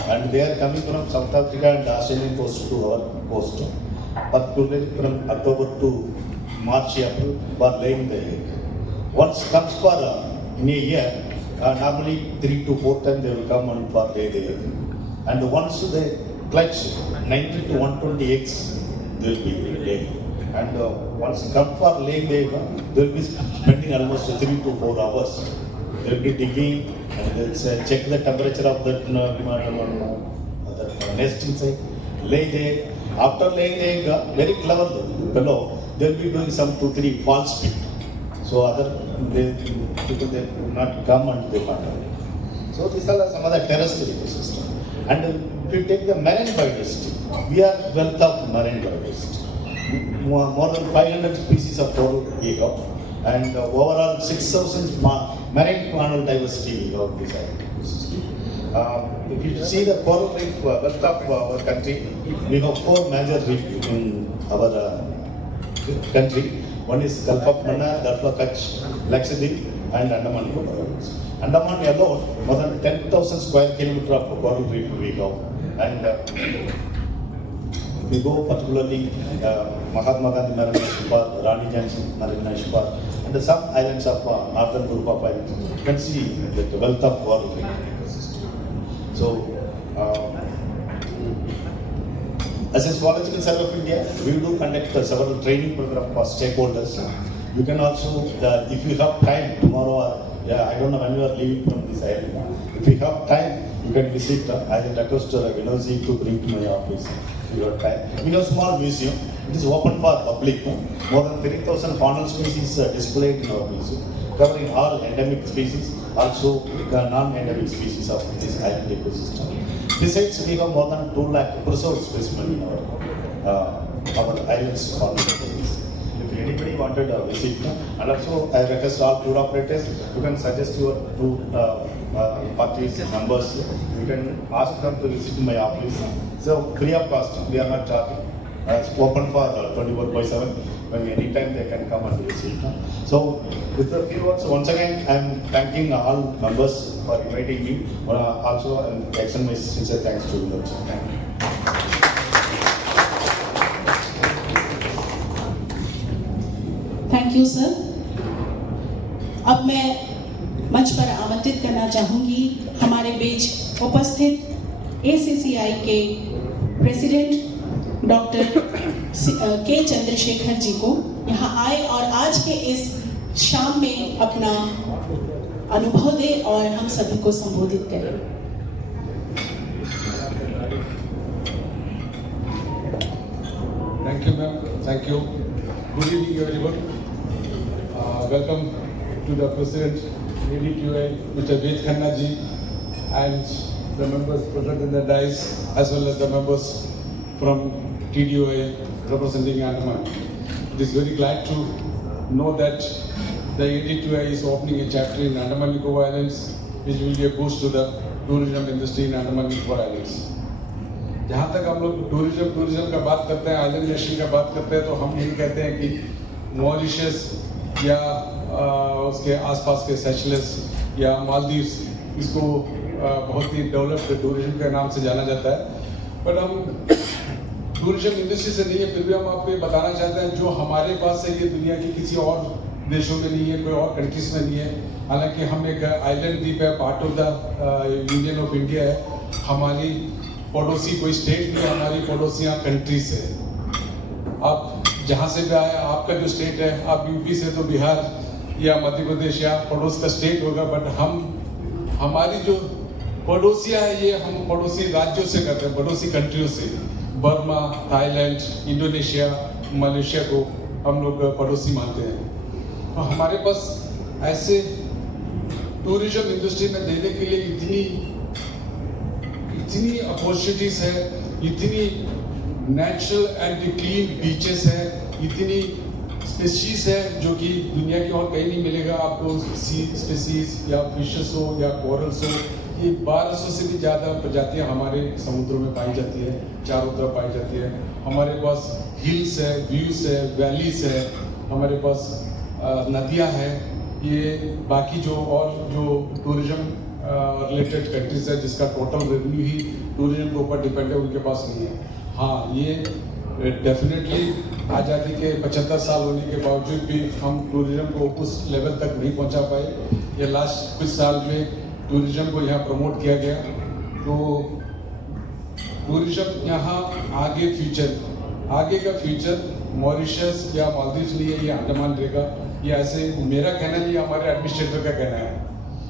And they are coming from South Africa and Australian coast to our coast. Particularly from October to March, April, for laying the egg. Once comes for in a year, normally 3 to 4 times they will come and for lay the egg. And once they clutch 90 to 120 eggs, they will be laid. And once come for laying the egg, they will be spending almost 3 to 4 hours. They will be digging and they will check the temperature of that nest inside, lay the egg. After laying the egg, very clever fellow, they will be doing some 2-3 false spit. So other people they will not come and they can't. So these are some of the terrestrial ecosystem. And if you take the marine biodiversity, we are wealth of marine biodiversity. More than 500 species of total we have, and overall 6,000 marine faunal diversity we have this ecosystem. If you see the coral reef wealth of our country, we have 4 major reefs in our country. One is Gulf of Mannar, Gulf of Kutch, Lakshadweep, and Andaman Islands. Andaman alone, more than 10,000 square kilometers of coral reef we have. And we go particularly Mahatma Gandhi Marine National Park, Rani Jansi Marine National Park, and some islands of northern group of islands. You can see the wealth of coral reef ecosystem. So, as a Zoological Survey of India, we do conduct several training programs for stakeholders. You can also, if you have time tomorrow, or I don't know when you are leaving from this island. If you have time, you can visit. I will request Vinodji to bring to my office. If you have time, we have a small museum. It is open for public. More than 3,000 faunal species displayed in our museum, covering all endemic species, also the non-endemic species of this island ecosystem. Besides, we have more than 2 lakh preserved specimens in our islands faunal species. If anybody wanted a visit, and also I request all tour operators, you can suggest your two parties members. You can ask them to visit my office. So free of cost, we are not charging. It's open for 24/7. When anytime they can come and visit. So with the few words, once again, I am thanking all members for inviting me. Also, I extend my sincere thanks to you. Thank you. Thank you sir. अब मैं मंच पर आमंत्रित करना चाहूंगी हमारे बीच उपस्थित ACCI के प्रेसिडेंट डॉक्टर के चंद्रशेखर जी को यहाँ आए और आज के इस शाम में अपना अनुभव दे और हम सभी को संबोधित करें। Thank you, ma'am. Thank you. Good evening, everyone. Welcome to the President, ADTUI, Mr. Ved Khanna ji, and the members present in the dais, as well as the members from TDUI representing Andaman. It is very glad to know that the ADTUI is opening a chapter in Andaman Nicobar Islands, which will be a boost to the tourism industry in Andaman Nicobar Islands. जहाँ तक हम लोग tourism का बात करते हैं, island nation का बात करते हैं, तो हम यही कहते हैं कि मॉरिशस या उसके आसपास के सेशेल्स या मालदीव्स, इसको बहुत ही डेवलप्ड टूरिज्म के नाम से जाना जाता है। पर हम टूरिज्म इंडस्ट्री से नहीं है, फिर भी हम आपको ये बताना चाहते हैं जो हमारे पास है ये दुनिया की किसी और देशों में नहीं है, कोई और कंट्रीज में नहीं है। हालांकि हम एक आइलैंड द्वीप है, part of the union of India है। हमारी पड़ोसी कोई स्टेट नहीं है, हमारी पड़ोसियाँ कंट्रीज है। आप जहाँ से भी आए, आपका जो स्टेट है, आप यूपी से तो बिहार या मध्य प्रदेश या पड़ोस का स्टेट होगा, बट हमारी जो पड़ोसियाँ है ये हम पड़ोसी राज्यों से करते हैं, पड़ोसी कंट्रियों से। बर्मा, थाईलैंड, इंडोनेशिया, मलेशिया को हम लोग पड़ोसी मानते हैं। तो हमारे पास ऐसे टूरिज्म इंडस्ट्री में देने के लिए इतनी अपॉर्चुनिटीज है, इतनी नेचुरल एंड क्लीन बीचेस है, इतनी स्पीशीज है जो कि दुनिया की और कहीं नहीं मिलेगा आपको। सी स्पीशीज या फिशेस हो या कोरल्स हो, ये 1200 से भी ज़्यादा प्रजातियां हमारे समुद्रों में पाई जाती है, चारों तरफ पाई जाती है। हमारे पास हिल्स है, व्यूज है, वैलीज है, हमारे पास नदियां हैं। ये बाकी जो टूरिज्म रिलेटेड कंट्रीज है जिसका टोटल रेवेन्यू ही टूरिज्म के ऊपर डिपेंड है, उनके पास नहीं है। हाँ, ये डेफिनेटली आज़ादी के 75 साल होने के बावजूद भी हम टूरिज्म को उस लेवल तक नहीं पहुंचा पाए। ये लास्ट कुछ साल में टूरिज्म को यहाँ प्रमोट किया गया, तो टूरिज्म यहाँ आगे का फ्यूचर मॉरिशस या मालदीव्स नहीं है, ये अंडमान रहेगा। ये ऐसे मेरा कहना नहीं, हमारे एडमिनिस्ट्रेटर का कहना है।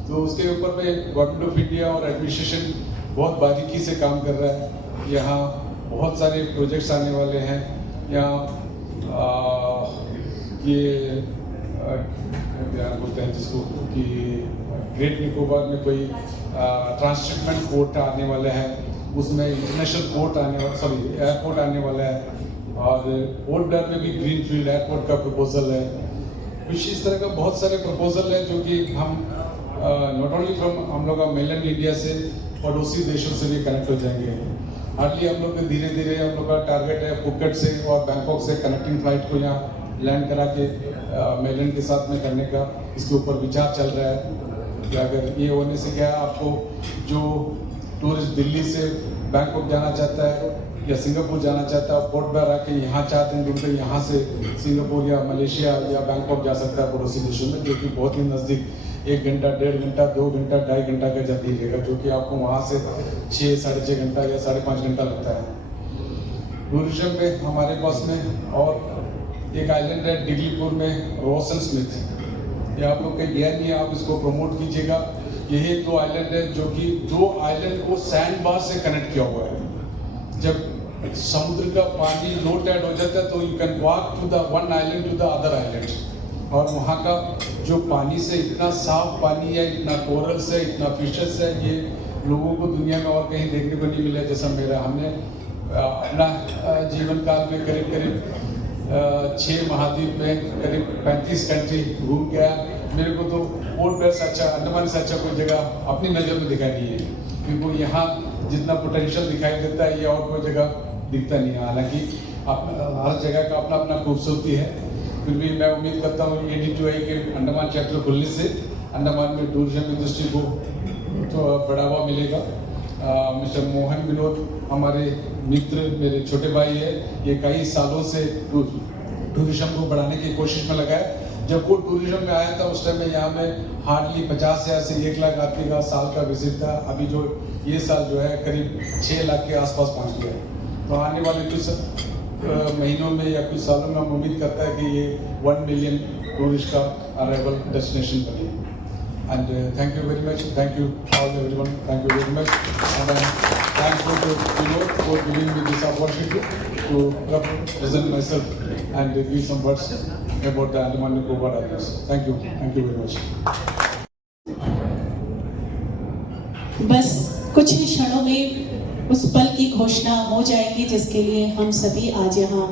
तो उसके ऊपर में गवर्नमेंट ऑफ इंडिया और एडमिनिस्ट्रेशन बहुत बारीकी से काम कर रहा है। यहाँ बहुत सारे प्रोजेक्ट्स आने वाले हैं। यहाँ ये क्या बोलते हैं जिसको कि ग्रेट निकोबार में कोई ट्रांसशिपमेंट पोर्ट आने वाला है, उसमें इंटरनेशनल एयरपोर्ट आने वाला है, और पोर्ट ब्लेयर में भी ग्रीनफील्ड एयरपोर्ट का प्रपोजल है। कुछ इस तरह का बहुत सारे प्रपोजल है जो कि हम नॉट ओनली फ्रॉम हम लोग मेनलैंड इंडिया से पड़ोसी देशों से भी कनेक्ट हो जाएंगे। हार्डली हम लोग धीरे धीरे हम लोग का टारगेट है फुकेट से और बैंकॉक से कनेक्टिंग फ्लाइट को यहाँ लैंड करा के मेनलैंड के साथ में करने का इसके ऊपर विचार चल रहा है कि अगर ये होने से क्या आपको जो टूरिस्ट दिल्ली से बैंकॉक जाना चाहता है या सिंगापुर जाना चाहता है, पोर्ट ब्लेयर आके यहाँ 4 दिन रुक के यहाँ से सिंगापुर या मलेशिया या बैंकॉक जा सकता है पड़ोसी देशों में, जो कि बहुत ही नज़दीक 1 घंटा, 1.5 घंटा, 2 घंटा, 2.5 घंटा का जर्नी लेगा, जो कि आपको वहाँ से 6, 6.5 घंटा या 5.5 घंटा लगता है। टूरिज्म में हमारे पास में और एक आइलैंड है डिगलीपुर में, रोसन स्मिथ। ये आप लोग का गया नहीं है, आप इसको प्रमोट कीजिएगा। यही 2 आइलैंड है जो कि 2 आइलैंड को सैंड बार से कनेक्ट किया हुआ है। जब समुद्र का पानी लो टाइड हो जाता है तो you can walk to the one island to the other island, और वहाँ का जो पानी से इतना साफ पानी है, इतना कोरल्स है, इतना फिशेस है, ये लोगों को दुनिया में और कहीं देखने को नहीं मिला। जैसा हमने अपना जीवन काल में करीब 6 महाद्वीप में करीब 35 कंट्री घूम के आया। मेरे को तो पोर्ट ब्लेयर से अच्छा, अंडमान से अच्छा कोई जगह अपनी नज़र में दिखाई नहीं है, क्योंकि यहाँ जितना पोटेंशियल दिखाई देता है ये और कोई जगह दिखता नहीं है। हालांकि हर जगह का अपना अपना खूबसूरती है, फिर भी मैं उम्मीद करता हूँ ADTUI के अंडमान चैप्टर खुलने से अंडमान में टूरिज्म इंडस्ट्री को तो बढ़ावा मिलेगा। मिस्टर मोहन विनोद हमारे मित्र, मेरे छोटे भाई है, ये कई सालों से टूरिज्म को बढ़ाने की कोशिश में लगा है। जब वो टूरिज्म में आया था उस टाइम में यहाँ में हार्डली 50,000 से 1 लाख आदमी का साल का विजिट था। अभी जो ये साल जो है करीब 6 लाख के आसपास पहुँच गया है। तो आने वाले कुछ महीनों में या कुछ सालों में हम उम्मीद करता है कि ये 1 मिलियन टूरिस्ट का अराइवल डेस्टिनेशन बने। And thank you very much. Thank you all everyone. Thank you very much. And I'm thankful to Vinod for giving me this opportunity to represent myself and give some words about the Andaman Nicobar Islands. Thank you. Thank you very much. बस कुछ ही क्षणों में उस पल की घोषणा हो जाएगी जिसके लिए हम सभी आज यहाँ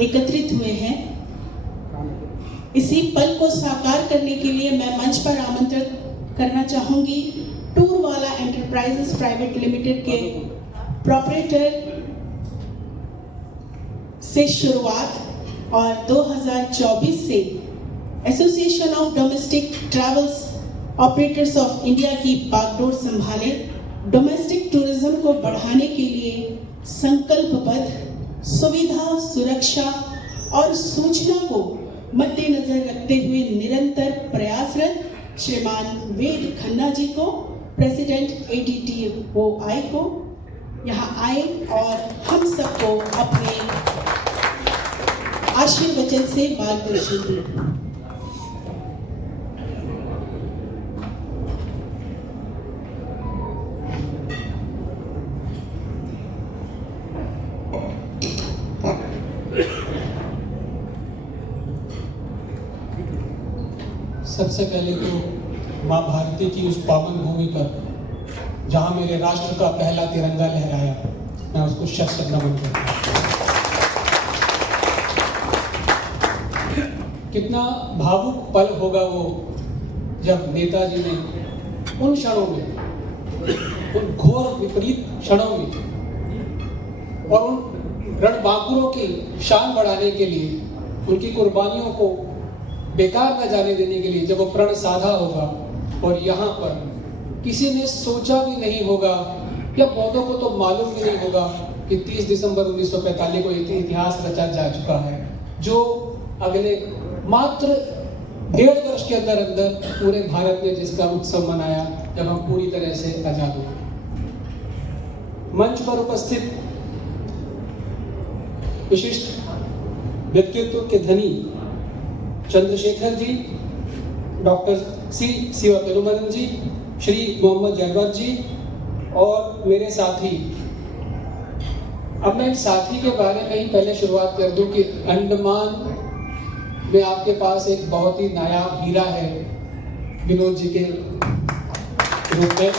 एकत्रित हुए हैं। इसी पल को साकार करने के लिए मैं मंच पर आमंत्रित करना चाहूंगी टूर वाला एंटरप्राइजेस प्राइवेट लिमिटेड के प्रोपरेटर से शुरुआत और 2024 से association of domestic travels operators of India की बागडोर संभाले। डोमेस्टिक टूरिज्म को बढ़ाने के लिए संकल्पबद्ध, सुविधा, सुरक्षा और सूचना को मद्देनजर रखते हुए निरंतर प्रयासरत श्रीमान वेद खन्ना जी को, प्रेसिडेंट ADTOI को यहाँ आए और हम सबको अपने आशीर्वचन से मार्गदर्शन दिए। सबसे पहले तो माँ भारती की उस पावन भूमि पर जहाँ मेरे राष्ट्र का पहला तिरंगा लहराया, मैं उसको शत शत नमन करता हूँ। कितना भावुक पल होगा वो जब नेताजी ने उन क्षणों में, उन घोर विपरीत क्षणों में और उन रणबांकुरों की शान बढ़ाने के लिए, उनकी कुर्बानियों को बेकार न जाने देने के लिए जब वो प्रण साधा होगा और यहाँ पर किसी ने सोचा भी नहीं होगा या बहुतों को तो मालूम भी नहीं होगा कि 30 दिसंबर 1945 को इतिहास रचा जा चुका है, जो अगले मात्र 1.5 वर्ष के अंदर अंदर पूरे भारत ने जिसका उत्सव मनाया जब हम पूरी तरह से आजाद हुए। मंच पर उपस्थित विशिष्ट व्यक्तित्व के धनी चंद्रशेखर जी, डॉक्टर सी शिवा पेरुमलन जी, श्री मोहम्मद जयवर जी और मेरे साथी। अब मैं एक साथी के बारे में ही पहले शुरुआत कर दूं कि अंडमान में आपके पास एक बहुत ही नायाब हीरा है विनोद जी के रूप में।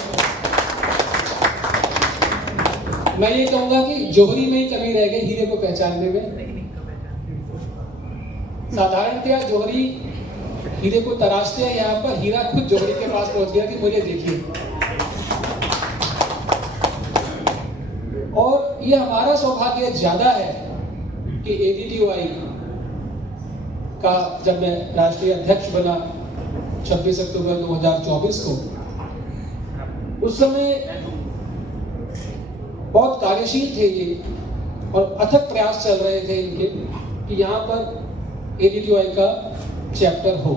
मैं ये कहूंगा कि जोहरी में ही कमी रह गई हीरे को पहचानने में। साधारणतया जोहरी हीरे को तराशते हैं, यहाँ पर हीरा खुद जोहरी के पास पहुंच गया कि मुझे देखिए। और ये हमारा सौभाग्य ज्यादा है कि ADTOI का जब मैं राष्ट्रीय अध्यक्ष बना 26 अक्टूबर 2024 को, उस समय बहुत कार्यशील थे ये और अथक प्रयास चल रहे थे इनके कि यहाँ पर ADTOI का चैप्टर हो।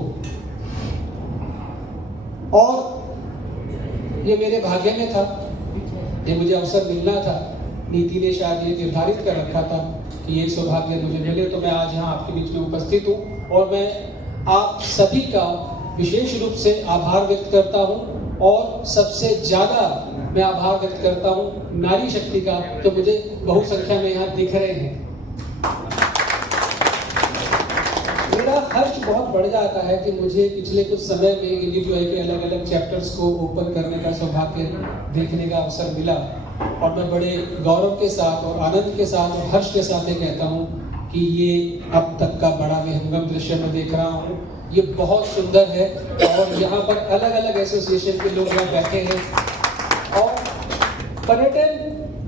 और ये मेरे भाग्य में था, ये मुझे अवसर मिलना था। नीति ने शायद ये निर्धारित कर रखा था कि ये सौभाग्य मुझे मिले, तो मैं आज यहाँ आपके बीच में उपस्थित हूँ और मैं आप सभी का विशेष रूप से आभार व्यक्त करता हूँ। और सबसे ज्यादा मैं आभार व्यक्त करता हूँ नारी शक्ति का, जो मुझे बहु संख्या में यहाँ दिख रहे हैं। मेरा हर्ष बहुत बढ़ जाता है कि मुझे पिछले कुछ समय में ADTOI के अलग अलग चैप्टर्स को ओपन करने का सौभाग्य देखने का अवसर मिला और मैं बड़े गौरव के साथ और आनंद के साथ और हर्ष के साथ ये कहता हूँ कि ये अब तक का बड़ा विहंगम दृश्य मैं देख रहा हूँ। ये बहुत सुंदर है और यहाँ पर अलग अलग एसोसिएशन के लोग यहाँ बैठे हैं और पर्यटन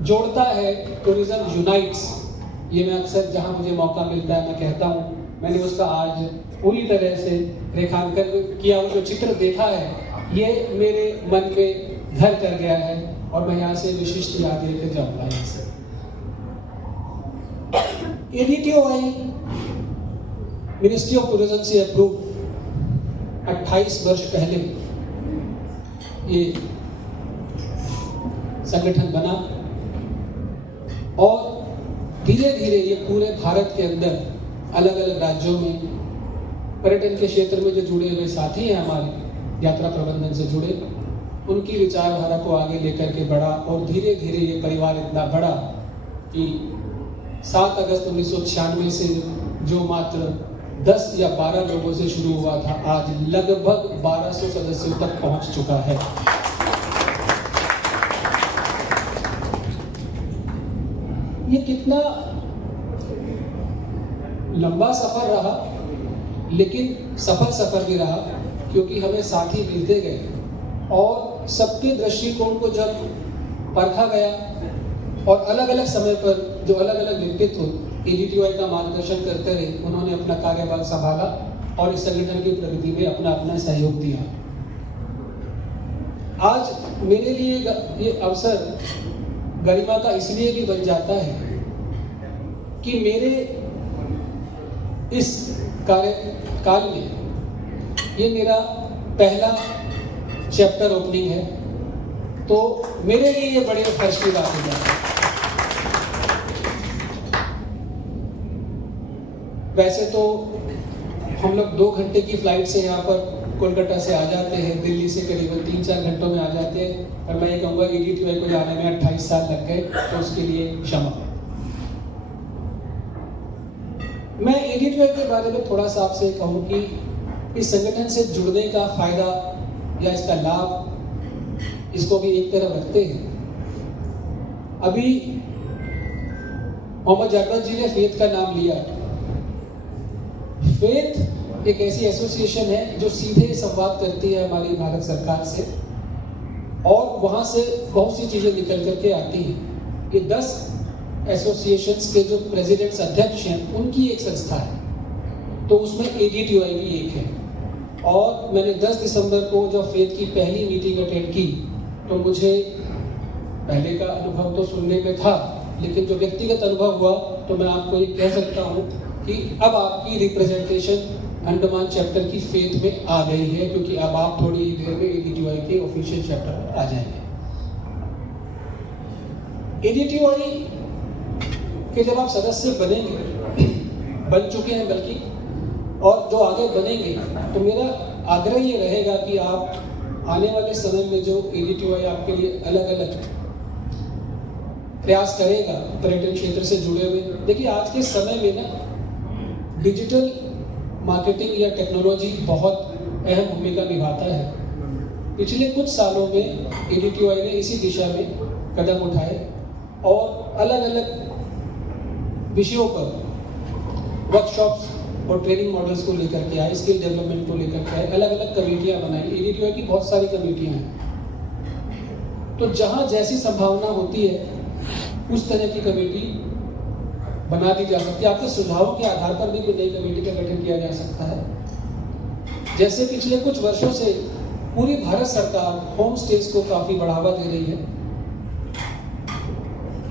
जोड़ता है, टूरिज्म यूनाइट्स। ये मैं अक्सर जहाँ मुझे मौका मिलता है मैं कहता हूँ। मैंने उसका आज पूरी तरह से रेखांकन किया, वो जो चित्र देखा है ये मेरे मन में घर कर गया है और मैं यहाँ से विशिष्ट याद लेकर जाऊँगा। यहाँ से ADTOI मिनिस्ट्री ऑफ टूरिज्म से अप्रूव 28 वर्ष पहले ये संगठन बना और धीरे धीरे ये पूरे भारत के अंदर अलग अलग राज्यों में पर्यटन के क्षेत्र में जो जुड़े हुए साथी हैं हमारे यात्रा प्रबंधन से जुड़े, उनकी विचारधारा को आगे लेकर के बढ़ा और धीरे धीरे ये परिवार इतना बढ़ा कि 7 अगस्त 1996 से जो मात्र 10 या 12 लोगों से शुरू हुआ था, आज लगभग 1200 सदस्यों तक पहुंच चुका है। ये कितना लंबा सफर रहा, लेकिन सफल सफर भी रहा, क्योंकि हमें साथी मिलते गए और सबके दृष्टिकोण को जब परखा गया और अलग अलग समय पर जो अलग अलग व्यक्तित्व ADTOI का मार्गदर्शन करते रहे, उन्होंने अपना कार्यभार संभाला और इस संगठन की प्रगति में अपना अपना सहयोग दिया। आज मेरे लिए ये अवसर गरिमा का इसलिए भी बन जाता है कि मेरे इस कार्यकाल में ये मेरा पहला चैप्टर ओपनिंग है, तो मेरे लिए ये बड़े फर्ज की बात हो जाती है। वैसे तो हम लोग 2 घंटे की फ्लाइट से यहाँ पर कोलकाता से आ जाते हैं, दिल्ली से करीबन 3-4 घंटों में आ जाते हैं, और मैं ये कहूँगा ADTOI को जाने में 28 साल लग गए, तो उसके लिए क्षमा। मैं ADTOI के बारे में थोड़ा सा आपसे कहूँ कि इस संगठन से जुड़ने का फायदा या इसका लाभ, इसको भी एक तरफ रखते हैं। अभी मोहम्मद जागृत जी ने फेथ का नाम लिया। फेथ एक ऐसी एसोसिएशन है जो सीधे संवाद करती है हमारी भारत सरकार से, और वहाँ से बहुत सी चीज़ें निकल करके आती हैं। ये 10 एसोसिएशंस के जो प्रेसिडेंट्स, अध्यक्ष हैं, उनकी एक संस्था है, तो उसमें ADTOI भी एक है। और मैंने 10 दिसंबर को जब फेथ की पहली मीटिंग अटेंड की, तो मुझे पहले का अनुभव तो सुनने में था, लेकिन जो व्यक्तिगत अनुभव हुआ, तो मैं आपको ये कह सकता हूँ कि अब आपकी रिप्रेजेंटेशन अंडमान चैप्टर की फेथ में आ गई है, क्योंकि अब आप थोड़ी ही देर में ADTOI के ऑफिशियल चैप्टर पर आ जाएंगे। ADTOI के जब आप सदस्य बनेंगे, बन चुके हैं बल्कि, और जो आगे बनेंगे, तो मेरा आग्रह ये रहेगा कि आप आने वाले समय में जो ADTOI आपके लिए अलग अलग प्रयास करेगा पर्यटन क्षेत्र से जुड़े हुए, देखिए आज के समय में ना डिजिटल मार्केटिंग या टेक्नोलॉजी बहुत अहम भूमिका निभाता है। पिछले कुछ सालों में ADTOI ने इसी दिशा में कदम उठाए और अलग अलग विषयों पर वर्कशॉप्स और ट्रेनिंग मॉडल्स को लेकर के आए, स्किल डेवलपमेंट को लेकर के आए, अलग अलग कमेटियां बनाई। ADTOI की बहुत सारी कमेटियां हैं, तो जहां जैसी संभावना होती है उस तरह की कमेटी बना दी जा सकती है। आपके सुझावों के आधार पर भी कोई नई कमेटी का गठन किया जा सकता है। जैसे पिछले कुछ वर्षों से पूरी भारत सरकार होम स्टेज को काफी बढ़ावा दे रही है।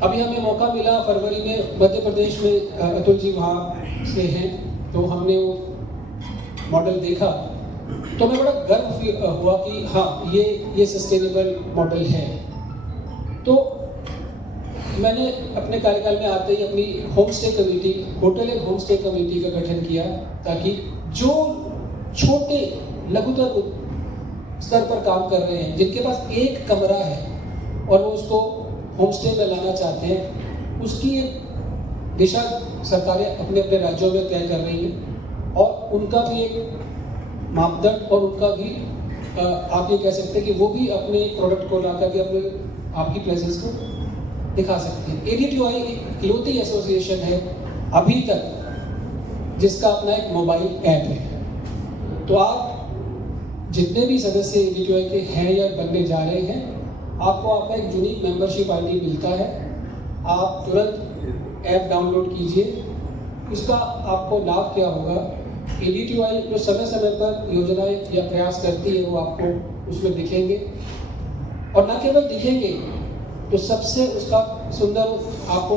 अभी हमें मौका मिला फरवरी में, मध्य प्रदेश में अतुल जी वहाँ से हैं, तो हमने वो मॉडल देखा, तो मैं बड़ा गर्व हुआ कि हाँ, ये सस्टेनेबल मॉडल है। तो मैंने अपने कार्यकाल में आते ही अपनी home stay committee, hotel and home stay committee का गठन किया, ताकि जो छोटे लघुतर स्तर पर काम कर रहे हैं, जिनके पास एक कमरा है और वो उसको होम स्टे में लाना चाहते हैं, उसकी एक दिशा सरकारें अपने अपने राज्यों में तय कर रही हैं, और उनका भी एक मापदंड और उनका भी आप ये कह सकते हैं कि वो भी अपने प्रोडक्ट को ला करके अपने आपकी प्रेजेंस को दिखा सकते हैं। ADTOI एक इकलौती एसोसिएशन है अभी तक जिसका अपना एक मोबाइल ऐप है। तो आप जितने भी सदस्य ADTOI के हैं या बनने जा रहे हैं, आपको आपका एक यूनिक मेंबरशिप ID मिलता है। आप तुरंत ऐप डाउनलोड कीजिए। इसका आपको लाभ क्या होगा, ADTOI जो समय समय पर योजनाएं या प्रयास करती है, वो आपको उसमें दिखेंगे, और न केवल दिखेंगे, तो सबसे उसका सुंदर आपको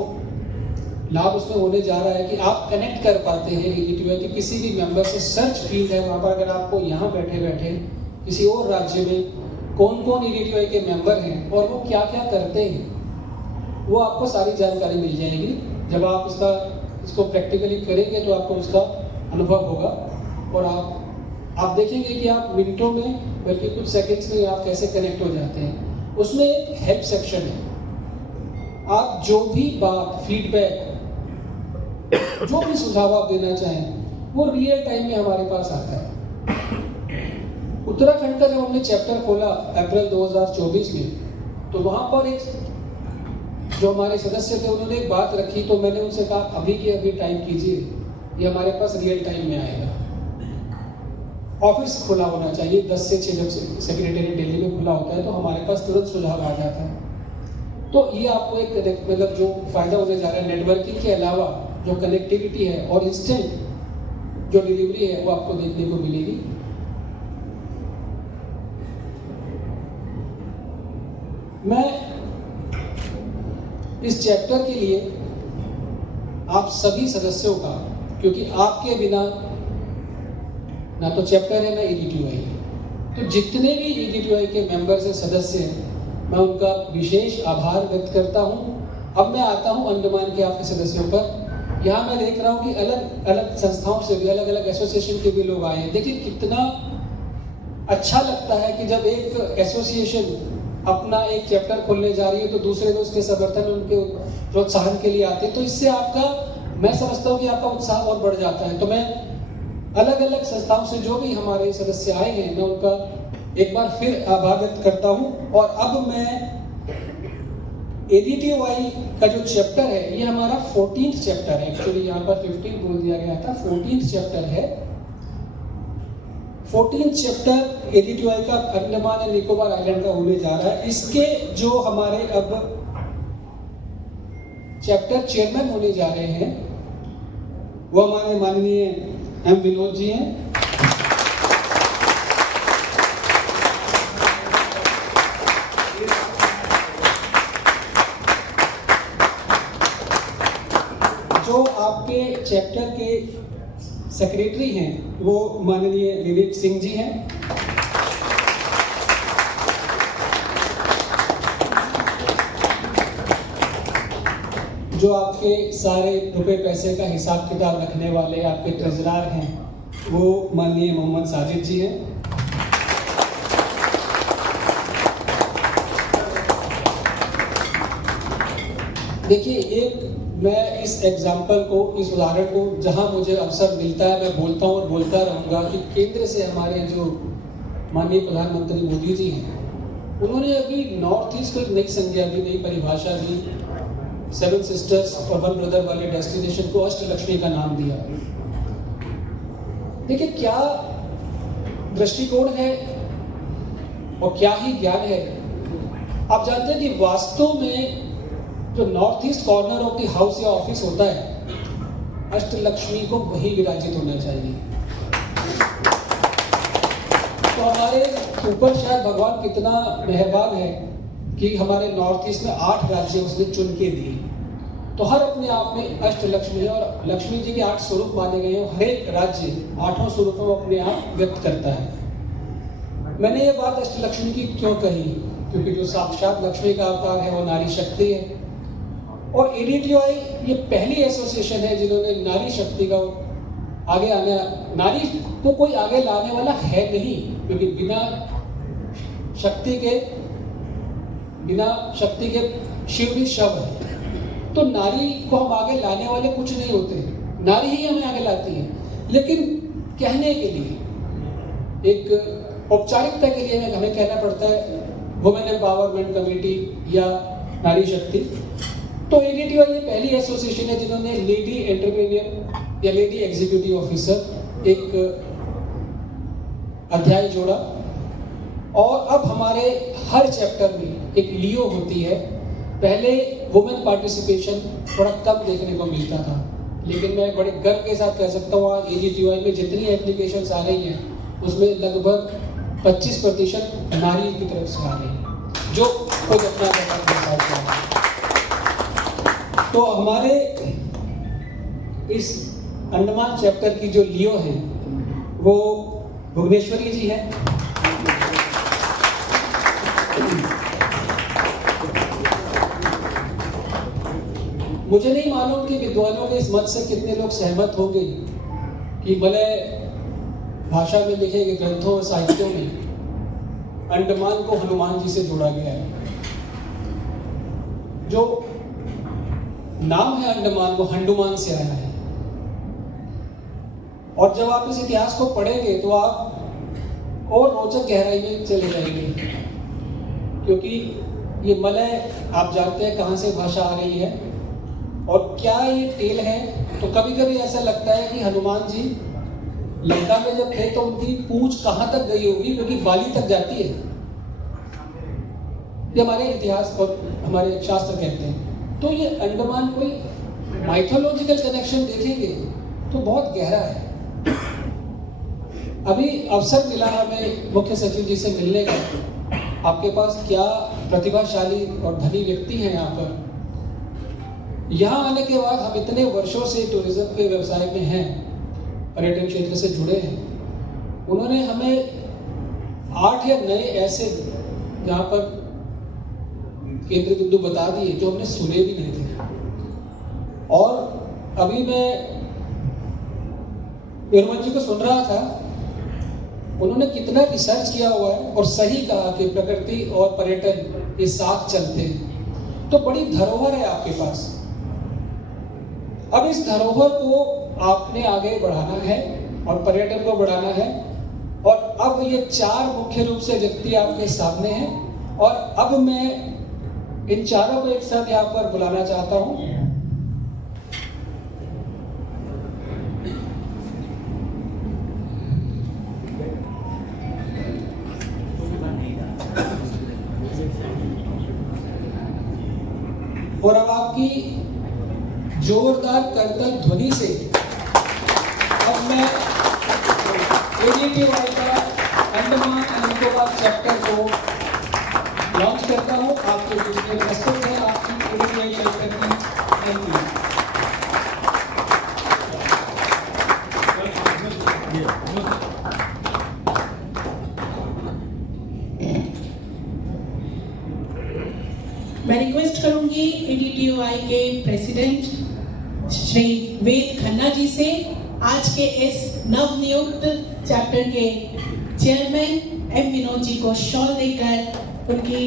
लाभ उसमें होने जा रहा है कि आप कनेक्ट कर पाते हैं ADTOI के किसी भी मेंबर से। सर्च फील्ड है वहाँ पर, अगर आपको यहाँ बैठे बैठे किसी और राज्य में कौन कौन ADTOI के मेंबर हैं और वो क्या क्या करते हैं, वो आपको सारी जानकारी मिल जाएगी। जब आप इसको प्रैक्टिकली करेंगे तो आपको उसका अनुभव होगा और आप देखेंगे कि आप मिनटों में बल्कि कुछ सेकंड्स में आप कैसे कनेक्ट हो जाते हैं। उसमें एक हेल्प सेक्शन है, आप जो भी बात, फीडबैक, जो भी सुझाव आप देना चाहें वो रियल टाइम में हमारे पास आता है। उत्तराखंड का जब हमने चैप्टर खोला अप्रैल 2024 में, तो वहां पर एक जो हमारे सदस्य थे उन्होंने एक बात रखी, तो मैंने उनसे कहा अभी के अभी टाइम कीजिए, ये हमारे पास रियल टाइम में आएगा। ऑफिस खुला होना चाहिए 10 से 6, जब सेक्रेटरी दिल्ली में खुला होता है तो हमारे पास तुरंत सुझाव आ जाता है। तो ये आपको एक मतलब जो फायदा होने जा रहा है, नेटवर्किंग के अलावा जो कनेक्टिविटी है और इंस्टेंट जो डिलीवरी है वो आपको देखने को मिलेगी। मैं इस चैप्टर के लिए आप सभी सदस्यों का, क्योंकि आपके बिना ना तो चैप्टर है ना ADTOI है, तो जितने भी ADTOI के मेंबर्स हैं, सदस्य हैं, मैं उनका विशेष आभार व्यक्त करता हूं। अब मैं आता हूं अंडमान के आपके सदस्यों पर। यहाँ मैं देख रहा हूं कि अलग अलग संस्थाओं से भी, अलग अलग एसोसिएशन के भी लोग आए हैं। देखिए कितना अच्छा लगता है कि जब एक एसोसिएशन अपना एक चैप्टर खोलने जा रही है तो दूसरे लोग उसके समर्थन, उनके प्रोत्साहन के लिए आते हैं। तो इससे आपका, मैं समझता हूँ कि आपका उत्साह और बढ़ जाता है। तो मैं अलग अलग संस्थाओं से जो भी हमारे सदस्य आए हैं, मैं उनका एक बार फिर आभार व्यक्त करता हूँ। और अब मैं ADTOI का जो चैप्टर है, ये हमारा 14th चैप्टर है। एक्चुअली यहाँ पर 15 बोल दिया गया था, 14th चैप्टर है। 14th चैप्टर ADTOI का अंडमान एंड निकोबार आइलैंड का होने जा रहा है। इसके जो हमारे अब चैप्टर चेयरमैन होने जा रहे हैं वो हमारे माननीय M विनोद जी हैं। जो आपके चैप्टर के सेक्रेटरी हैं वो माननीय विवेक सिंह जी हैं। जो आपके सारे रुपए पैसे का हिसाब किताब रखने वाले आपके ट्रेजरार हैं वो माननीय मोहम्मद साजिद जी हैं। देखिए, एक मैं इस एग्जाम्पल को, इस उदाहरण को जहां मुझे अवसर मिलता है मैं बोलता हूं और बोलता रहूंगा कि केंद्र से हमारे जो माननीय प्रधानमंत्री मोदी जी हैं, उन्होंने अभी नॉर्थ ईस्ट को एक नई संज्ञा दी, नई परिभाषा दी। 7 सिस्टर्स और 1 ब्रदर वाले डेस्टिनेशन को अष्टलक्ष्मी का नाम दिया। देखिए क्या दृष्टिकोण है और क्या ही ज्ञान है। आप जानते हैं कि वास्तव में जो north east corner of the house या ऑफिस होता है, अष्टलक्ष्मी को वही विराजित होना चाहिए। तो हमारे ऊपर शायद भगवान कितना मेहरबान है कि हमारे नॉर्थ ईस्ट में 8 राज्य उसने चुन के दिए। तो हर अपने आप में अष्टलक्ष्मी है और लक्ष्मी जी के 8 स्वरूप माने गए हैं। हर एक राज्य 8 स्वरूपों को अपने आप व्यक्त करता है। मैंने ये बात अष्टलक्ष्मी की क्यों कही, क्योंकि जो साक्षात लक्ष्मी का अवतार है वो नारी शक्ति है। और ADTOI ये पहली एसोसिएशन है जिन्होंने नारी शक्ति का आगे आने, नारी को कोई आगे लाने वाला है नहीं, क्योंकि बिना शक्ति के शिव भी शव है। तो नारी को हम आगे लाने वाले कुछ नहीं होते, नारी ही हमें आगे लाती है। लेकिन कहने के लिए, एक औपचारिकता के लिए हमें कहना पड़ता है वुमेन एम्पावरमेंट कमेटी या नारी शक्ति। तो ADTOI ये पहली एसोसिएशन है जिन्होंने लेडी एंटरप्रेन्योर या लेडी एग्जीक्यूटिव ऑफिसर एक अध्याय जोड़ा। और अब हमारे हर चैप्टर में एक लियो होती है। पहले वुमेन पार्टिसिपेशन थोड़ा कम देखने को मिलता था, लेकिन मैं बड़े गर्व के साथ कह सकता हूँ आज ADTOI में जितनी एप्लीकेशंस आ रही हैं उसमें लगभग 25% नारी की तरफ से आ रही है, जो खुद अपना तो हमारे इस अंडमान चैप्टर की जो लियो हैं वो भुवनेश्वरी जी हैं। मुझे नहीं मालूम कि विद्वानों के इस मत से कितने लोग सहमत होंगे कि मलय भाषा में लिखे गए ग्रंथों और साहित्यों में अंडमान को हनुमान जी से जोड़ा गया है। जो नाम है अंडमान वो हंडुमान से आया है। और जब आप इस इतिहास को पढ़ेंगे तो आप और रोचक गहराई में चले जाएंगे, क्योंकि ये मलय आप जानते हैं कहाँ से भाषा आ रही है और क्या ये टेल है। तो कभी कभी ऐसा लगता है कि हनुमान जी लंका में जब थे तो उनकी पूंछ कहाँ तक गई होगी, क्योंकि बाली तक जाती है। ये हमारे इतिहास और हमारे शास्त्र कहते हैं। तो ये अंडमान कोई माइथोलॉजिकल कनेक्शन देखेंगे तो बहुत गहरा है। अभी अवसर मिला हमें मुख्य सचिव जी से मिलने का। आपके पास क्या प्रतिभाशाली और धनी व्यक्ति हैं यहाँ पर। यहाँ आने के बाद हम इतने वर्षों से टूरिज्म के व्यवसाय में हैं, पर्यटन क्षेत्र से जुड़े हैं। उन्होंने हमें 8 या 9 ऐसे यहाँ पर केंद्र बिंदु बता दिए जो हमने सुने भी नहीं थे। और अभी मैं वीरमन जी को सुन रहा था, उन्होंने कितना रिसर्च किया हुआ है और सही कहा कि प्रकृति और पर्यटन ये साथ चलते हैं। तो बड़ी धरोहर है आपके पास। अब इस धरोहर को आपने आगे बढ़ाना है और पर्यटन को बढ़ाना है। और अब ये 4 मुख्य रूप से व्यक्ति आपके सामने हैं और अब मैं इन चारों को एक साथ यहाँ पर बुलाना चाहता हूँ। और अब आपकी जोरदार करतल ध्वनि से अब मैं ADTOI का अंडमान एंड निकोबार चैप्टर को लॉन्च करता हूँ। आपके बीच में प्रस्तुत है आपकी ADTOI चैप्टर की एमपी। मैं रिक्वेस्ट करूंगी ADTOI के प्रेसिडेंट श्री वेद खन्ना जी से आज के इस नवनियुक्त चैप्टर के चेयरमैन M विनोद जी को शॉल देकर उनकी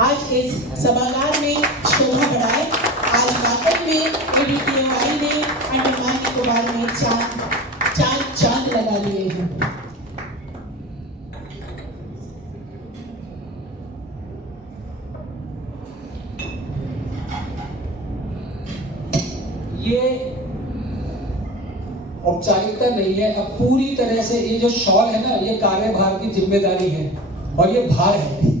आज इस सभागार में शोभा बढ़ाए। आज वाकई में ADTOI ने अंडमान निकोबार में चांद लगा दिए हैं। ये औपचारिकता नहीं है। अब पूरी तरह से ये जो शॉल है ना, ये कार्यभार की जिम्मेदारी है और ये भार है।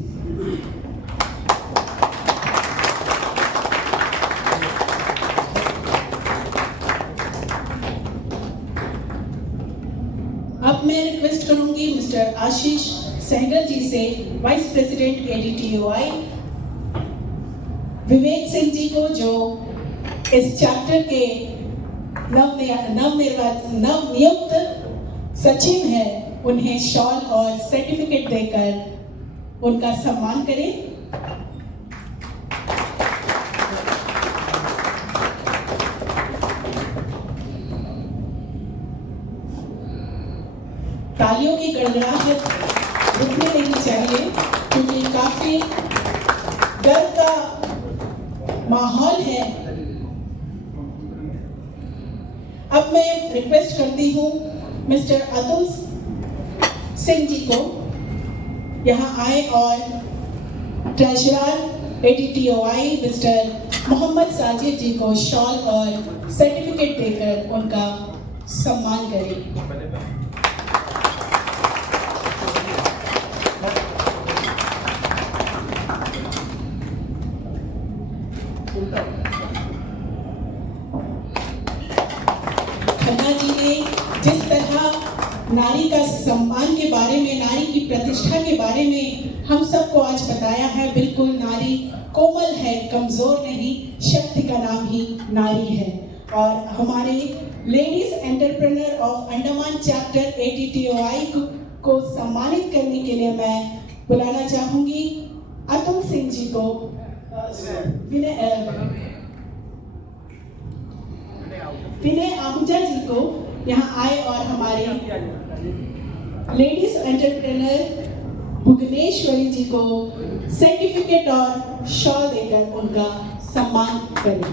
अब मैं रिक्वेस्ट करूंगी मिस्टर आशीष सहगल जी से, vice president ADTOI, Vivek Singh ji को जो इस चैप्टर के नवनियुक्त सचिव हैं, उन्हें शॉल और सर्टिफिकेट देकर उनका सम्मान करें। तालियों की गड़गड़ाहट रुकने नहीं चाहिए, क्योंकि काफी डर का माहौल है। अब मैं रिक्वेस्ट करती हूँ मिस्टर अतुल सिंह जी को यहाँ आए और treasurer ADTOI mister Mohammad Sajid ji को शॉल और सर्टिफिकेट देकर उनका सम्मान करें। खन्ना जी ने जिस तरह नारी का सम्मान के बारे में, नारी की प्रतिष्ठा के बारे में हम सबको आज बताया है, बिल्कुल नारी कोमल है, कमजोर नहीं, शक्ति का नाम ही नारी है। और हमारे ladies entrepreneur of Andaman chapter ATTOI को सम्मानित करने के लिए मैं बुलाना चाहूंगी अतुल सिंह जी को, विनय आहूजा जी को यहाँ आए और हमारे लेडीज एंटरप्रेन्योर भुवनेश्वरी जी को सर्टिफिकेट और शॉल देकर उनका सम्मान करें।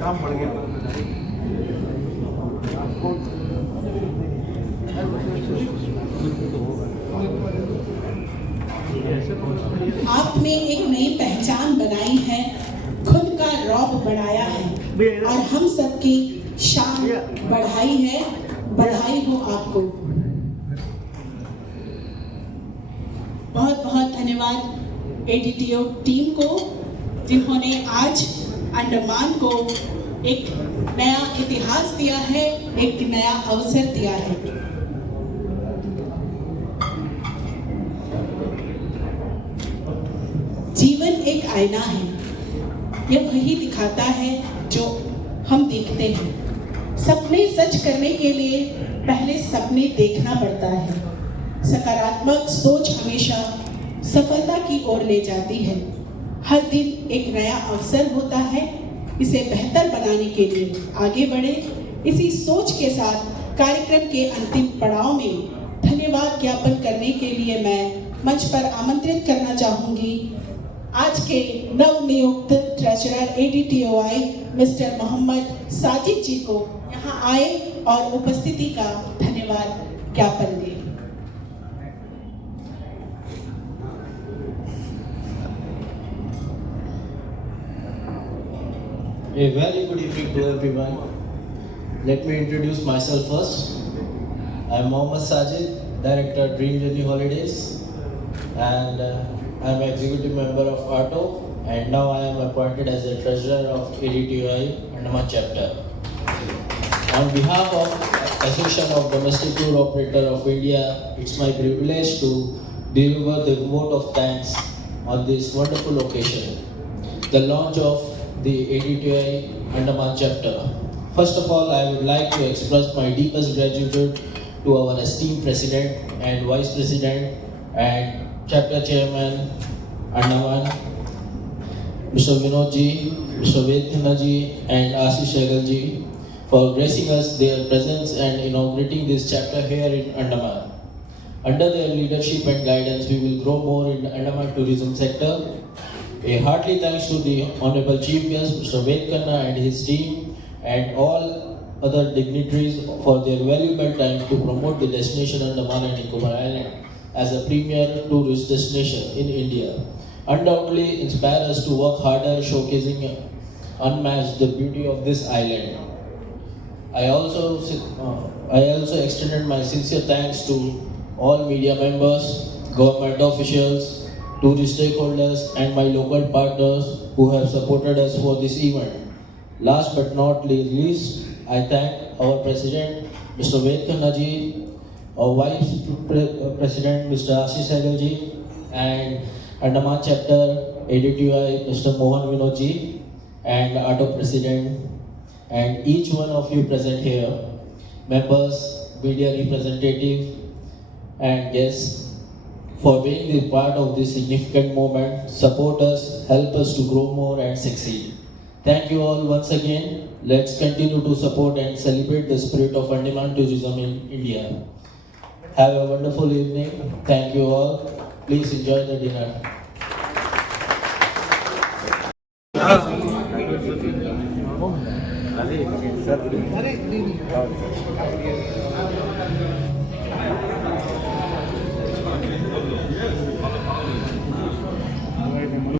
काम बढ़ गया। आपने एक नई पहचान बनाई है, खुद का रौब बढ़ाया है और हम सबकी शान बढ़ाई है। बधाई हो आपको। बहुत बहुत धन्यवाद ATTO टीम को, जिन्होंने आज अंडमान को एक नया इतिहास दिया है, एक नया अवसर दिया है। जीवन एक आईना है, यह वही दिखाता है जो हम देखते हैं। सपने सच करने के लिए पहले सपने देखना पड़ता है। सकारात्मक सोच हमेशा सफलता की ओर ले जाती है। हर दिन एक नया अवसर होता है, इसे बेहतर बनाने के लिए आगे बढ़े। इसी सोच के साथ कार्यक्रम के अंतिम पड़ाव में धन्यवाद ज्ञापन करने के लिए मैं मंच पर आमंत्रित करना चाहूंगी आज के नवनियुक्त treasurer ATTOI mister Mohammad Sajid ji को यहाँ आए और उपस्थिति का धन्यवाद ज्ञापन दें। A very good evening to everyone. Let me introduce myself first. I am Mohammad Sajid, Director Dream Journey Holidays, and I am Executive Member of ATO, and now I am appointed as the Treasurer of ATTOI Andaman Chapter. On behalf of Association of Domestic Tour Operator of India, it's my privilege to deliver the vote of thanks on this wonderful occasion, the launch of the ATTOI Andaman Chapter. First of all, I would like to express my deepest gratitude to our esteemed President and Vice President and Chapter Chairman Andaman, Mr. Vinod ji, Mr. Vedkhanna ji and Ashish Sehgal ji for gracing us their presence and inaugurating this chapter here in Andaman. Under their leadership and guidance, we will grow more in the Andaman tourism sector. A hearty thanks to the Honorable Chief Guest, Mr. Vedkhanna and his team, and all other dignitaries for their valuable time to promote the destination Andaman and Nicobar Island as a premier tourist destination in India. Undoubtedly inspire us to work harder, showcasing unmatched the beauty of this island. I also extended my sincere thanks to all media members, government officials, tourist stakeholders and my local partners who have supported us for this event. Last but not least, I thank our President, Mr. Vedkhanna ji, our Vice President, Mr. Ashish Sehgal ji, and Andaman Chapter ATTOI, Mr. Mohan Vinod ji, and ATO President, and each one of you present here, members, media representative, and guests, for being the part of this significant moment. Support us, help us to grow more and succeed. Thank you all once again. Let's continue to support and celebrate the spirit of Andaman tourism in India. Have a wonderful evening. Thank you all. Please enjoy the dinner. अरे sir